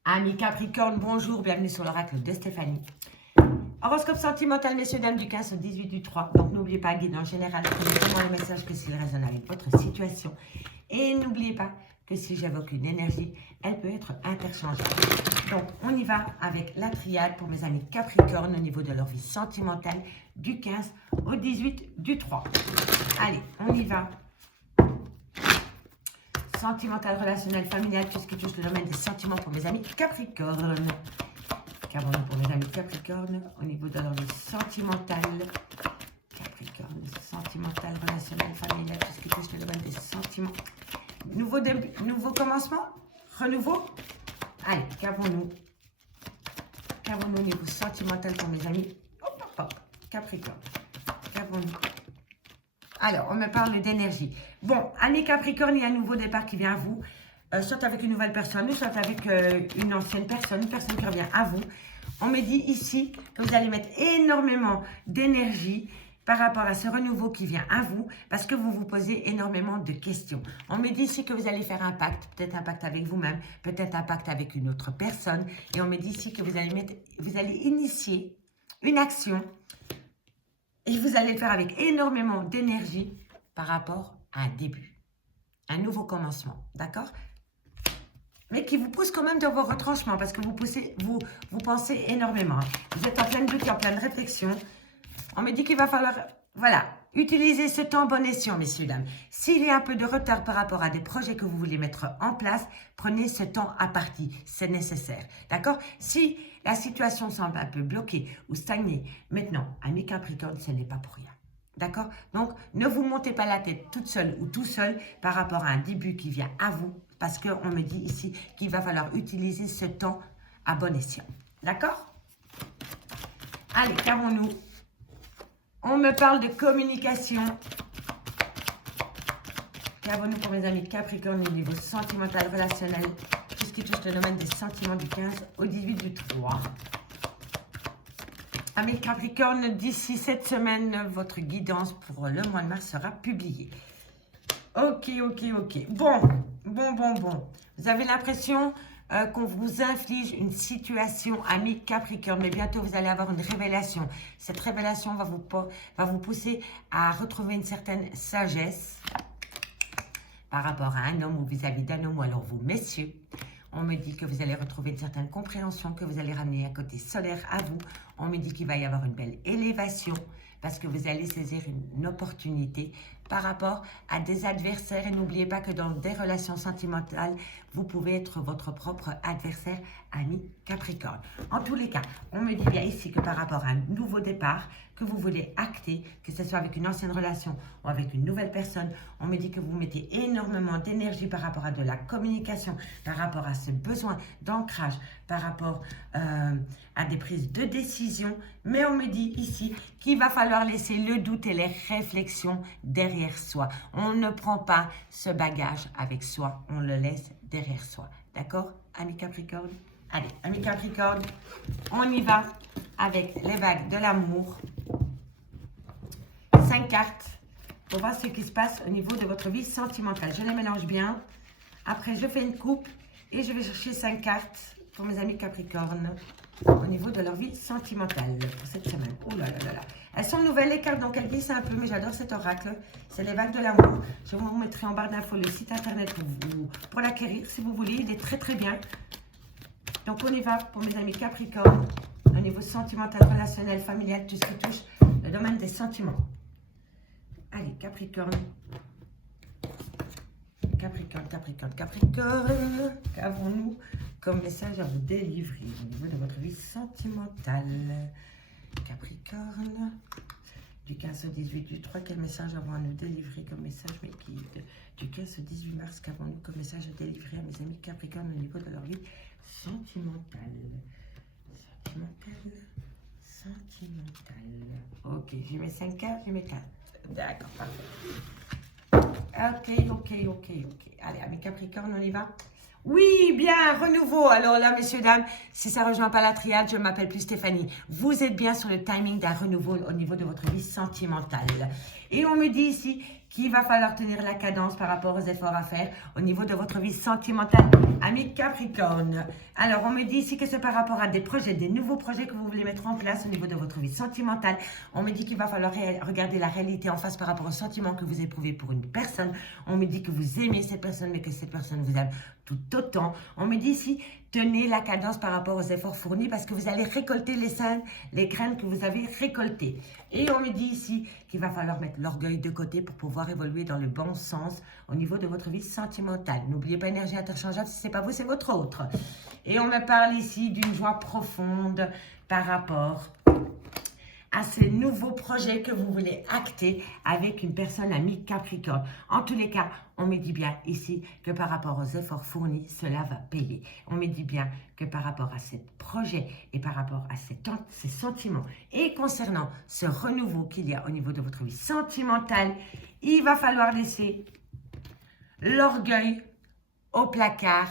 Amis Capricorne, bonjour, bienvenue sur l'oracle de Stéphanie. Horoscope sentimental, messieurs, dames, du 15 au 18 du 3. Donc n'oubliez pas, guide en général, prenez vraiment le message que s'il résonne avec votre situation. Et n'oubliez pas que si j'évoque une énergie, elle peut être interchangeable. Donc, on y va avec la triade pour mes amis Capricorne au niveau de leur vie sentimentale du 15 au 18 du 3. Allez, on y va. Sentimental, relationnel, familial, tout ce qui touche le domaine des sentiments pour mes amis Capricorne. Qu'avons-nous pour mes amis Capricorne au niveau de leur vie sentimentale? Capricorne, sentimental, relationnel, familial, tout ce qui touche le domaine des sentiments. Nouveau commencement? Renouveau? Allez, qu'avons-nous? Qu'avons-nous au niveau sentimental pour mes amis? Capricorne. Qu'avons-nous? Alors, on me parle d'énergie. Bon, amis Capricorne, il y a un nouveau départ qui vient à vous. Soit avec une nouvelle personne, soit avec une ancienne personne, une personne qui revient à vous. On me dit ici que vous allez mettre énormément d'énergie par rapport à ce renouveau qui vient à vous, parce que vous vous posez énormément de questions. On me dit ici que vous allez faire un pacte, peut-être un pacte avec vous-même, peut-être un pacte avec une autre personne, et on me dit ici que vous allez initier une action, et vous allez le faire avec énormément d'énergie par rapport à un début, un nouveau commencement, d'accord? Mais qui vous pousse quand même dans vos retranchements, parce que vous pensez énormément. Vous êtes en pleine doute, en pleine réflexion. On me dit qu'il va falloir, voilà, utiliser ce temps bon escient, messieurs, dames. S'il y a un peu de retard par rapport à des projets que vous voulez mettre en place, prenez ce temps à partie, c'est nécessaire, d'accord? Si la situation semble un peu bloquée ou stagnée, maintenant, amis Capricorne, ce n'est pas pour rien, d'accord? Donc, ne vous montez pas la tête toute seule ou tout seul par rapport à un début qui vient à vous, parce qu'on me dit ici qu'il va falloir utiliser ce temps à bon escient. D'accord? Allez, qu'avons-nous? On me parle de communication. Qu'avons-nous pour mes amis Capricorne au niveau sentimental, relationnel, tout ce qui touche le domaine des sentiments du 15 au 18 du 3. Amis Capricorne, d'ici cette semaine, votre guidance pour le mois de mars sera publiée. Ok. Bon. Vous avez l'impression qu'on vous inflige une situation, amis Capricorne, mais bientôt vous allez avoir une révélation. Cette révélation va vous pousser à retrouver une certaine sagesse par rapport à un homme ou vis-à-vis d'un homme, ou alors vous, messieurs. On me dit que vous allez retrouver une certaine compréhension, que vous allez ramener un côté solaire à vous. On me dit qu'il va y avoir une belle élévation parce que vous allez saisir une opportunité par rapport à des adversaires. Et n'oubliez pas que dans des relations sentimentales, vous pouvez être votre propre adversaire, ami Capricorne. En tous les cas, on me dit bien ici que par rapport à un nouveau départ, que vous voulez acter, que ce soit avec une ancienne relation ou avec une nouvelle personne, on me dit que vous mettez énormément d'énergie par rapport à de la communication, par rapport à ce besoin d'ancrage, par rapport à des prises de décision. Mais on me dit ici qu'il va falloir laisser le doute et les réflexions derrière soi. On ne prend pas ce bagage avec soi, on le laisse derrière soi. D'accord, ami Capricorne? Allez, ami Capricorne, on y va avec les vagues de l'amour. 5 cartes pour voir ce qui se passe au niveau de votre vie sentimentale. Je les mélange bien. Après, je fais une coupe et je vais chercher 5 cartes pour mes amis Capricorne au niveau de leur vie sentimentale pour cette semaine. Oh là là là là. Elles sont nouvelles les cartes, donc elles glissent un peu, mais j'adore cet oracle. C'est les vagues de l'amour. Je vous mettrai en barre d'infos le site internet pour l'acquérir si vous voulez. Il est très bien. Donc on y va pour mes amis Capricorne au niveau sentimental, relationnel, familial, tout ce qui touche le domaine des sentiments. Allez, Capricorne. Capricorne. Qu'avons-nous comme message à vous délivrer au niveau de votre vie sentimentale? Capricorne. Du 15 au 18 du 3, quel message avons-nous à nous délivrer comme message, mes guides? Du 15 au 18 mars, qu'avons-nous comme message à délivrer à mes amis Capricorne au niveau de leur vie sentimentale? Ok, j'y mets 5 cartes, j'y mets 4. D'accord, parfait. Ok. Allez, amis Capricorne, on y va? Oui, bien, renouveau. Alors là, messieurs, dames, si ça ne rejoint pas la triade, je ne m'appelle plus Stéphanie. Vous êtes bien sur le timing d'un renouveau au niveau de votre vie sentimentale. Et on me dit ici qu'il va falloir tenir la cadence par rapport aux efforts à faire au niveau de votre vie sentimentale, ami Capricorne. Alors, on me dit ici que c'est par rapport à des projets, des nouveaux projets que vous voulez mettre en place au niveau de votre vie sentimentale. On me dit qu'il va falloir regarder la réalité en face par rapport aux sentiments que vous éprouvez pour une personne. On me dit que vous aimez cette personne, mais que cette personne vous aime tout autant. On me dit ici, tenez la cadence par rapport aux efforts fournis parce que vous allez récolter les graines que vous avez récoltées. Et on me dit ici qu'il va falloir mettre l'orgueil de côté pour pouvoir évoluer dans le bon sens au niveau de votre vie sentimentale. N'oubliez pas, énergie interchangeable, si ce n'est pas vous, c'est votre autre. Et on me parle ici d'une joie profonde par rapport à ces nouveaux projets que vous voulez acter avec une personne amie Capricorne. En tous les cas, on me dit bien ici que par rapport aux efforts fournis, cela va payer. On me dit bien que par rapport à ce projet et par rapport à ces sentiments et concernant ce renouveau qu'il y a au niveau de votre vie sentimentale, il va falloir laisser l'orgueil au placard,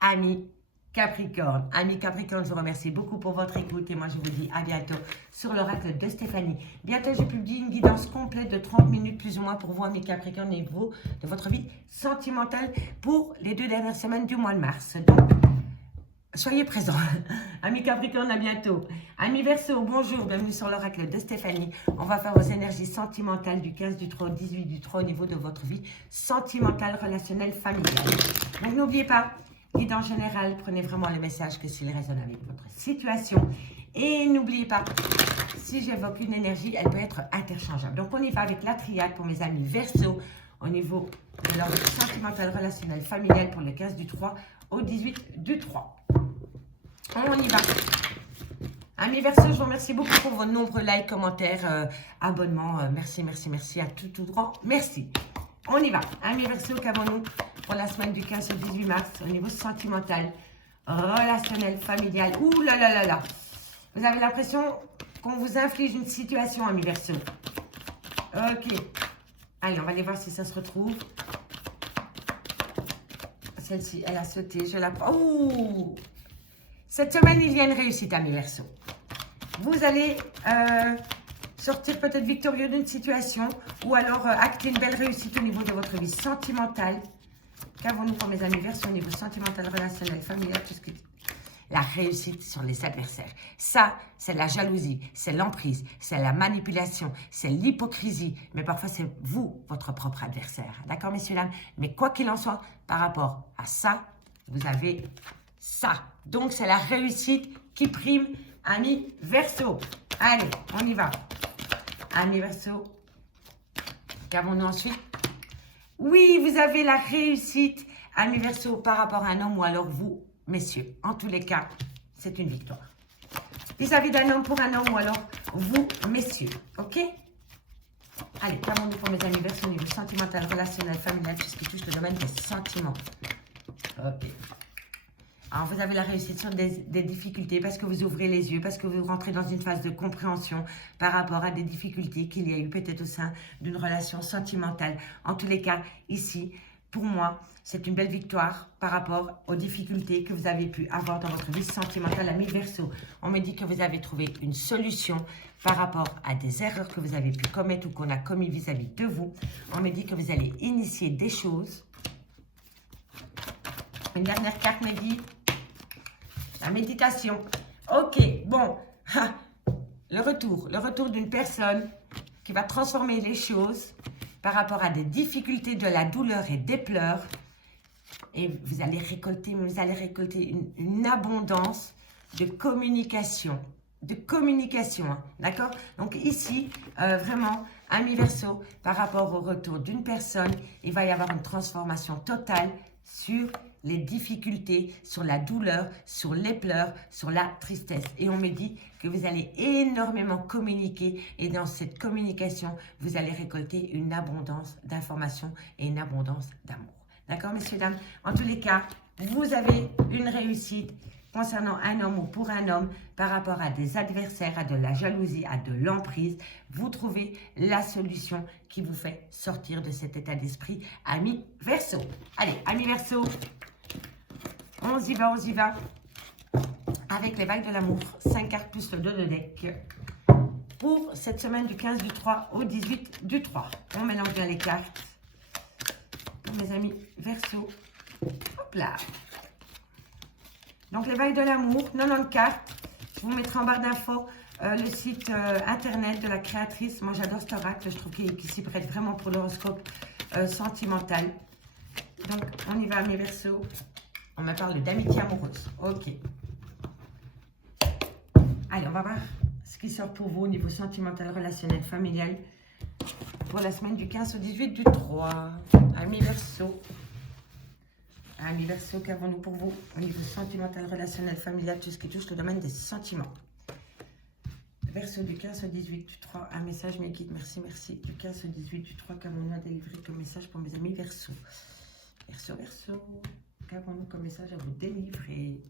ami Capricorne. Amis Capricorne, je vous remercie beaucoup pour votre écoute et moi je vous dis à bientôt sur l'oracle de Stéphanie. Bientôt, je publie une guidance complète de 30 minutes plus ou moins pour vous, amis Capricorne, et vous, de votre vie sentimentale pour les 2 dernières semaines du mois de mars. Donc, soyez présents. Amis Capricorne, à bientôt. Amis Verseau, bonjour, bienvenue sur l'oracle de Stéphanie. On va faire vos énergies sentimentales du 15 du 3 au 18 du 3 au niveau de votre vie sentimentale, relationnelle, familiale. Donc, n'oubliez pas, guide en général, prenez vraiment le message que s'il résonne avec votre situation. Et n'oubliez pas, si j'évoque une énergie, elle peut être interchangeable. Donc, on y va avec la triade pour mes amis Verseau au niveau de leur vie sentimentale, relationnelle, familiale pour le 15 du 3 au 18 du 3. On y va. Amis Verseau, je vous remercie beaucoup pour vos nombreux likes, commentaires, abonnements. Merci à tout droit. Merci. On y va. Amis Verseau, qu'avons-nous pour la semaine du 15 au 18 mars au niveau sentimental, relationnel, familial. Ouh là là là là. Vous avez l'impression qu'on vous inflige une situation, amis Verseau. Ok. Allez, on va aller voir si ça se retrouve. Celle-ci, elle a sauté. Je la prends. Ouh. Cette semaine, il y a une réussite, amis Verseau. Vous allez sortir peut-être victorieux d'une situation ou alors acter une belle réussite au niveau de votre vie sentimentale. Qu'avons-nous pour mes amis Verseau au niveau sentimental, relationnel, familial, tout ce qui... La réussite sur les adversaires. Ça, c'est la jalousie, c'est l'emprise, c'est la manipulation, c'est l'hypocrisie. Mais parfois, c'est vous, votre propre adversaire. D'accord, messieurs, dames? Mais quoi qu'il en soit, par rapport à ça, vous avez ça. Donc, c'est la réussite qui prime, amis Verseau. Allez, on y va. Amis Verseau. Qu'avons-nous ensuite? Oui, vous avez la réussite, amis Verseau, par rapport à un homme ou alors vous, messieurs. En tous les cas, c'est une victoire. Vis-à-vis d'un homme pour un homme ou alors vous, messieurs. OK? Allez, qu'avons-nous pour mes amis Verseau au niveau sentimental, relationnel, familial, tout ce qui touche le domaine des sentiments. OK. Alors, vous avez la réussite sur des difficultés parce que vous ouvrez les yeux, parce que vous rentrez dans une phase de compréhension par rapport à des difficultés qu'il y a eu peut-être au sein d'une relation sentimentale. En tous les cas, ici, pour moi, c'est une belle victoire par rapport aux difficultés que vous avez pu avoir dans votre vie sentimentale, amis Verseau. On me dit que vous avez trouvé une solution par rapport à des erreurs que vous avez pu commettre ou qu'on a commis vis-à-vis de vous. On me dit que vous allez initier des choses. Une dernière carte me dit la méditation. Ok, bon. Le retour d'une personne qui va transformer les choses par rapport à des difficultés, de la douleur et des pleurs. Et vous allez récolter une abondance de communication. Hein, d'accord? Donc ici, vraiment, amis Verseau, par rapport au retour d'une personne, il va y avoir une transformation totale sur les difficultés, sur la douleur, sur les pleurs, sur la tristesse. Et on me dit que vous allez énormément communiquer et dans cette communication, vous allez récolter une abondance d'informations et une abondance d'amour. D'accord, messieurs, dames? En tous les cas, vous avez une réussite concernant un homme ou pour un homme par rapport à des adversaires, à de la jalousie, à de l'emprise. Vous trouvez la solution qui vous fait sortir de cet état d'esprit, amis Verseau. Allez, amis Verseau, on y va. Avec les vagues de l'amour, 5 cartes plus le 2 de deck. Pour cette semaine du 15 du 3 au 18 du 3. On mélange bien les cartes. Pour mes amis Verseau. Hop là. Donc, les vagues de l'amour, 90 cartes. Je vous mettrai en barre d'infos le site internet de la créatrice. Moi, j'adore cet oracle. Je trouve qu'il s'y prête vraiment pour l'horoscope sentimental. Donc, on y va, mes Verseaux. On me parle d'amitié amoureuse. Ok. Allez, on va voir ce qui sort pour vous au niveau sentimental, relationnel, familial. Pour la semaine du 15 au 18 du 3. Amis Verseaux. Amis Verseau, qu'avons-nous pour vous au niveau sentimental, relationnel, familial, tout ce qui touche le domaine des sentiments? Verseau du 15 au 18 du 3, un message mes guides, merci. Du 15 au 18 du 3, qu'avons-nous à délivrer comme message pour mes amis Verseau? Verseau, qu'avons-nous comme message à vous délivrer?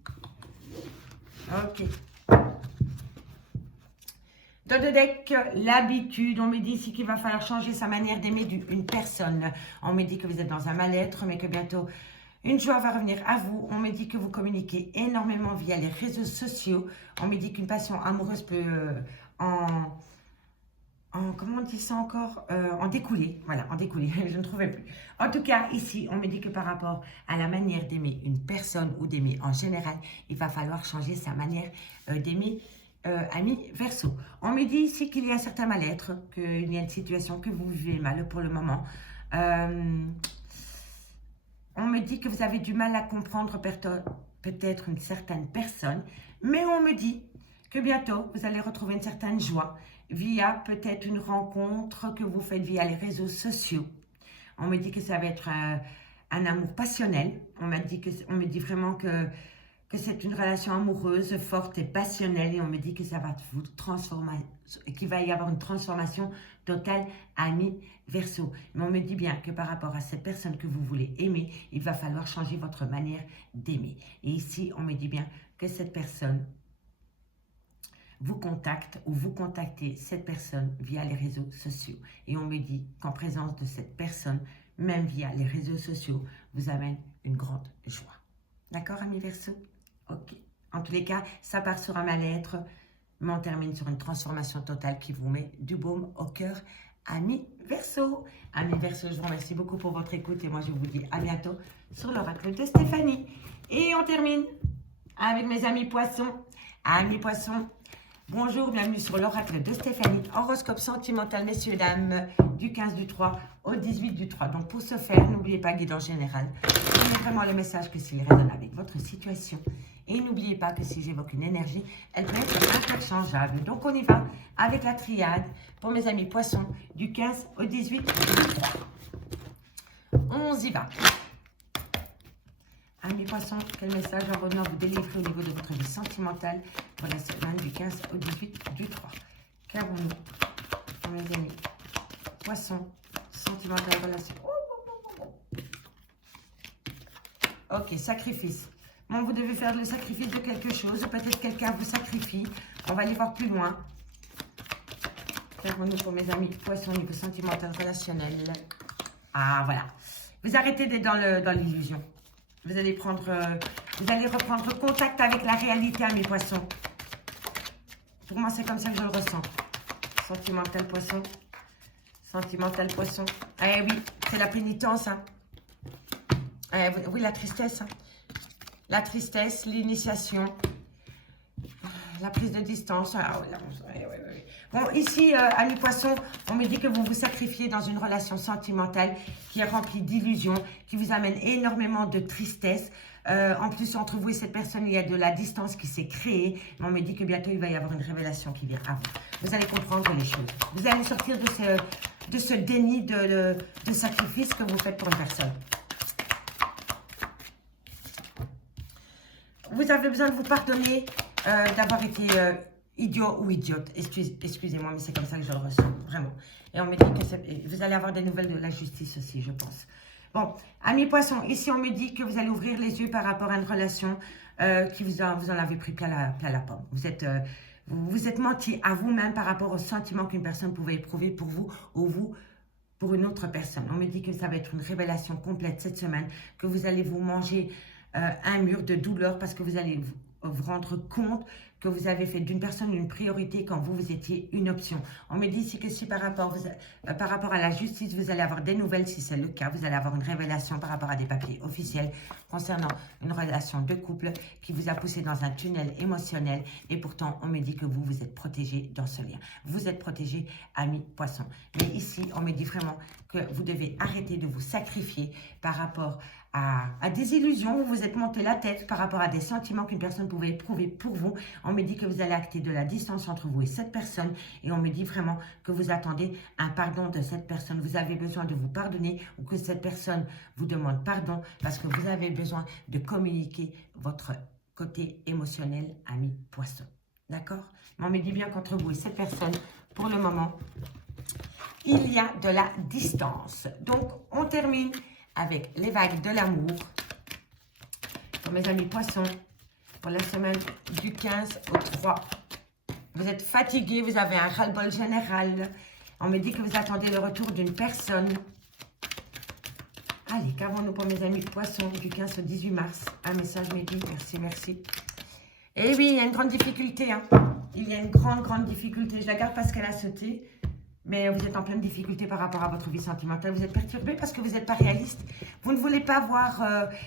Ok. Dans le deck, l'habitude, on me dit ici qu'il va falloir changer sa manière d'aimer une personne. On me dit que vous êtes dans un mal-être, mais que bientôt... une joie va revenir à vous. On me dit que vous communiquez énormément via les réseaux sociaux. On me dit qu'une passion amoureuse peut comment on dit ça encore? En découler. Voilà, en découler. Je ne trouvais plus. En tout cas, ici, on me dit que par rapport à la manière d'aimer une personne ou d'aimer en général, il va falloir changer sa manière d'aimer. Amis Verseau. On me dit ici qu'il y a un certain mal-être, qu'il y a une situation que vous vivez mal pour le moment. On me dit que vous avez du mal à comprendre peut-être une certaine personne, mais on me dit que bientôt, vous allez retrouver une certaine joie via peut-être une rencontre que vous faites via les réseaux sociaux. On me dit que ça va être un amour passionnel. On me dit vraiment que que c'est une relation amoureuse, forte et passionnelle. Et on me dit que ça va vous transformer, qu'il va y avoir une transformation totale, ami Verseau. Mais on me dit bien que par rapport à cette personne que vous voulez aimer, il va falloir changer votre manière d'aimer. Et ici, on me dit bien que cette personne vous contacte ou vous contactez cette personne via les réseaux sociaux. Et on me dit qu'en présence de cette personne, même via les réseaux sociaux, vous amène une grande joie. D'accord, ami Verseau? Ok. En tous les cas, ça part sur un mal-être, mais on termine sur une transformation totale qui vous met du baume au cœur, ami Verseau. Ami Verseau, je vous remercie beaucoup pour votre écoute et moi je vous dis à bientôt sur l'oracle de Stéphanie. Et on termine avec mes amis poissons. Amis poissons, bonjour, bienvenue sur l'oracle de Stéphanie. Horoscope sentimental, messieurs, dames, du 15 du 3 au 18 du 3. Donc pour ce faire, n'oubliez pas, guide en général. Donnez vraiment le message que s'il résonne avec votre situation. Et n'oubliez pas que si j'évoque une énergie, elle peut être interchangeable. Donc on y va avec la triade pour mes amis poissons du 15 au 18 du 3. On y va. Amis poissons, quel message en revenant vous délivrer au niveau de votre vie sentimentale pour la semaine du 15 au 18 du 3. Qu'avons-nous pour mes amis poissons, sentimental, relation. Ok, sacrifice. Bon, vous devez faire le sacrifice de quelque chose. Peut-être quelqu'un vous sacrifie. On va aller voir plus loin. Qu'avons-nous pour mes amis poissons au niveau sentimental, relationnel. Ah, voilà. Vous arrêtez d'être dans l'illusion. Vous allez reprendre contact avec la réalité, mes poissons. Pour moi, c'est comme ça que je le ressens. Sentimental poisson. Sentimental poisson. Eh oui, c'est la pénitence. Hein. Oui, la tristesse. Hein. La tristesse, l'initiation, la prise de distance. Ah, oui. Bon, ici, amis poissons, on me dit que vous vous sacrifiez dans une relation sentimentale qui est remplie d'illusions, qui vous amène énormément de tristesse. En plus, entre vous et cette personne, il y a de la distance qui s'est créée. Mais on me dit que bientôt, il va y avoir une révélation qui vient à vous. Vous allez comprendre les choses. Vous allez sortir de ce déni de sacrifice que vous faites pour une personne. Vous avez besoin de vous pardonner d'avoir été idiot ou idiote. Excusez-moi, mais c'est comme ça que je le ressens, vraiment. Et on me dit que vous allez avoir des nouvelles de la justice aussi, je pense. Bon, amis poissons, ici on me dit que vous allez ouvrir les yeux par rapport à une relation qui vous en avez pris plein la pomme. Vous êtes menti à vous-même par rapport au sentiment qu'une personne pouvait éprouver pour vous ou vous pour une autre personne. On me dit que ça va être une révélation complète cette semaine, que vous allez vous manger un mur de douleur parce que vous allez vous rendre compte que vous avez fait d'une personne une priorité quand vous étiez une option. On me dit ici que si par rapport à la justice, vous allez avoir des nouvelles, si c'est le cas, vous allez avoir une révélation par rapport à des papiers officiels concernant une relation de couple qui vous a poussé dans un tunnel émotionnel et pourtant on me dit que vous êtes protégé dans ce lien. Vous êtes protégé, amis poissons. Mais ici, on me dit vraiment que vous devez arrêter de vous sacrifier par rapport à des illusions, vous vous êtes monté la tête par rapport à des sentiments qu'une personne pouvait éprouver pour vous. On me dit que vous allez acter de la distance entre vous et cette personne et on me dit vraiment que vous attendez un pardon de cette personne. Vous avez besoin de vous pardonner ou que cette personne vous demande pardon parce que vous avez besoin de communiquer votre côté émotionnel, ami poisson. D'accord? Mais on me dit bien qu'entre vous et cette personne, pour le moment, il y a de la distance. Donc, on termine avec les vagues de l'amour pour mes amis poissons pour la semaine du 15 au 3. Vous êtes fatigué, vous avez un ras-le-bol général. On me dit que vous attendez le retour d'une personne. Allez, qu'avons-nous pour mes amis poissons du 15 au 18 mars? Un message me dit, merci. Et oui, il y a une grande difficulté. Hein. Il y a une grande difficulté. Je la garde parce qu'elle a sauté. Mais vous êtes en pleine difficulté par rapport à votre vie sentimentale. Vous êtes perturbé parce que vous n'êtes pas réaliste. Vous ne voulez pas voir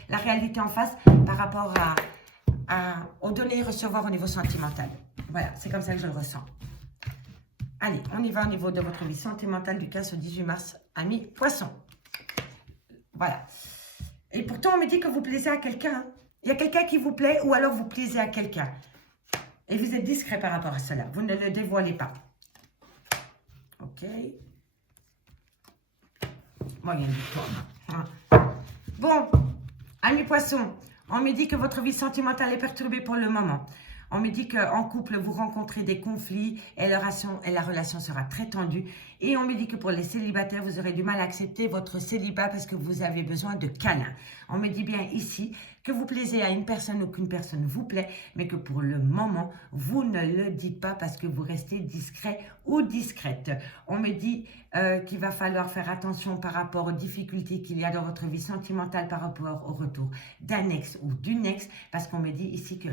la réalité en face par rapport au donner et recevoir au niveau sentimental. Voilà, c'est comme ça que je le ressens. Allez, on y va au niveau de votre vie sentimentale du 15 au 18 mars, amis poissons. Voilà. Et pourtant, on me dit que vous plaisez à quelqu'un. Il y a quelqu'un qui vous plaît ou alors vous plaisez à quelqu'un. Et vous êtes discret par rapport à cela. Vous ne le dévoilez pas. Ok. Bon, il y a une victoire. Bon, amis poissons, On me dit que votre vie sentimentale est perturbée pour le moment. On me dit qu'en couple, vous rencontrez des conflits et la relation sera très tendue. Et on me dit que pour les célibataires, vous aurez du mal à accepter votre célibat parce que vous avez besoin de câlins. On me dit bien ici que vous plaisez à une personne ou qu'une personne vous plaît, mais que pour le moment, vous ne le dites pas parce que vous restez discret ou discrète. On me dit qu'il va falloir faire attention par rapport aux difficultés qu'il y a dans votre vie sentimentale par rapport au retour d'un ex ou d'une ex, parce qu'on me dit ici que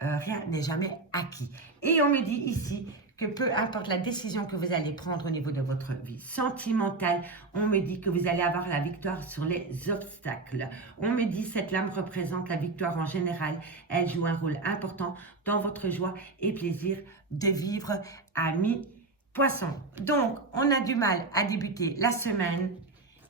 rien n'est jamais acquis. Et on me dit ici que peu importe la décision que vous allez prendre au niveau de votre vie sentimentale, on me dit que vous allez avoir la victoire sur les obstacles. On me dit que cette lame représente la victoire en général. Elle joue un rôle important dans votre joie et plaisir de vivre, amis poissons. Donc, on a du mal à débuter la semaine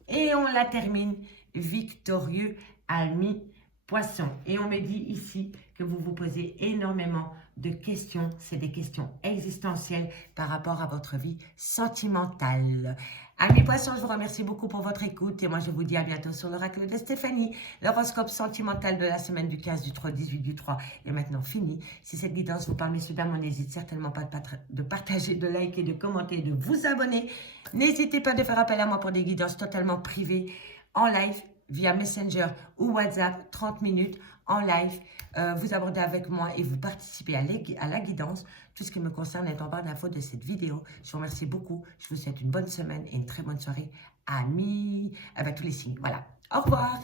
et on la termine victorieux, amis poissons. Et on me dit ici que vous vous posez énormément de questions. C'est des questions existentielles par rapport à votre vie sentimentale. Amis poissons, je vous remercie beaucoup pour votre écoute et moi je vous dis à bientôt sur l'oracle de Stéphanie. L'horoscope sentimental de la semaine du 15 du 3 18 du 3 est maintenant fini. Si cette guidance vous parle, messieurs, dames, on n'hésite certainement pas de partager, de liker, de commenter, de vous abonner. N'hésitez pas de faire appel à moi pour des guidances totalement privées en live via Messenger ou WhatsApp, 30 minutes en live. Vous abordez avec moi et vous participez à la guidance. Tout ce qui me concerne est en barre d'infos de cette vidéo. Je vous remercie beaucoup. Je vous souhaite une bonne semaine et une très bonne soirée. Amis, avec tous les signes. Voilà. Au revoir.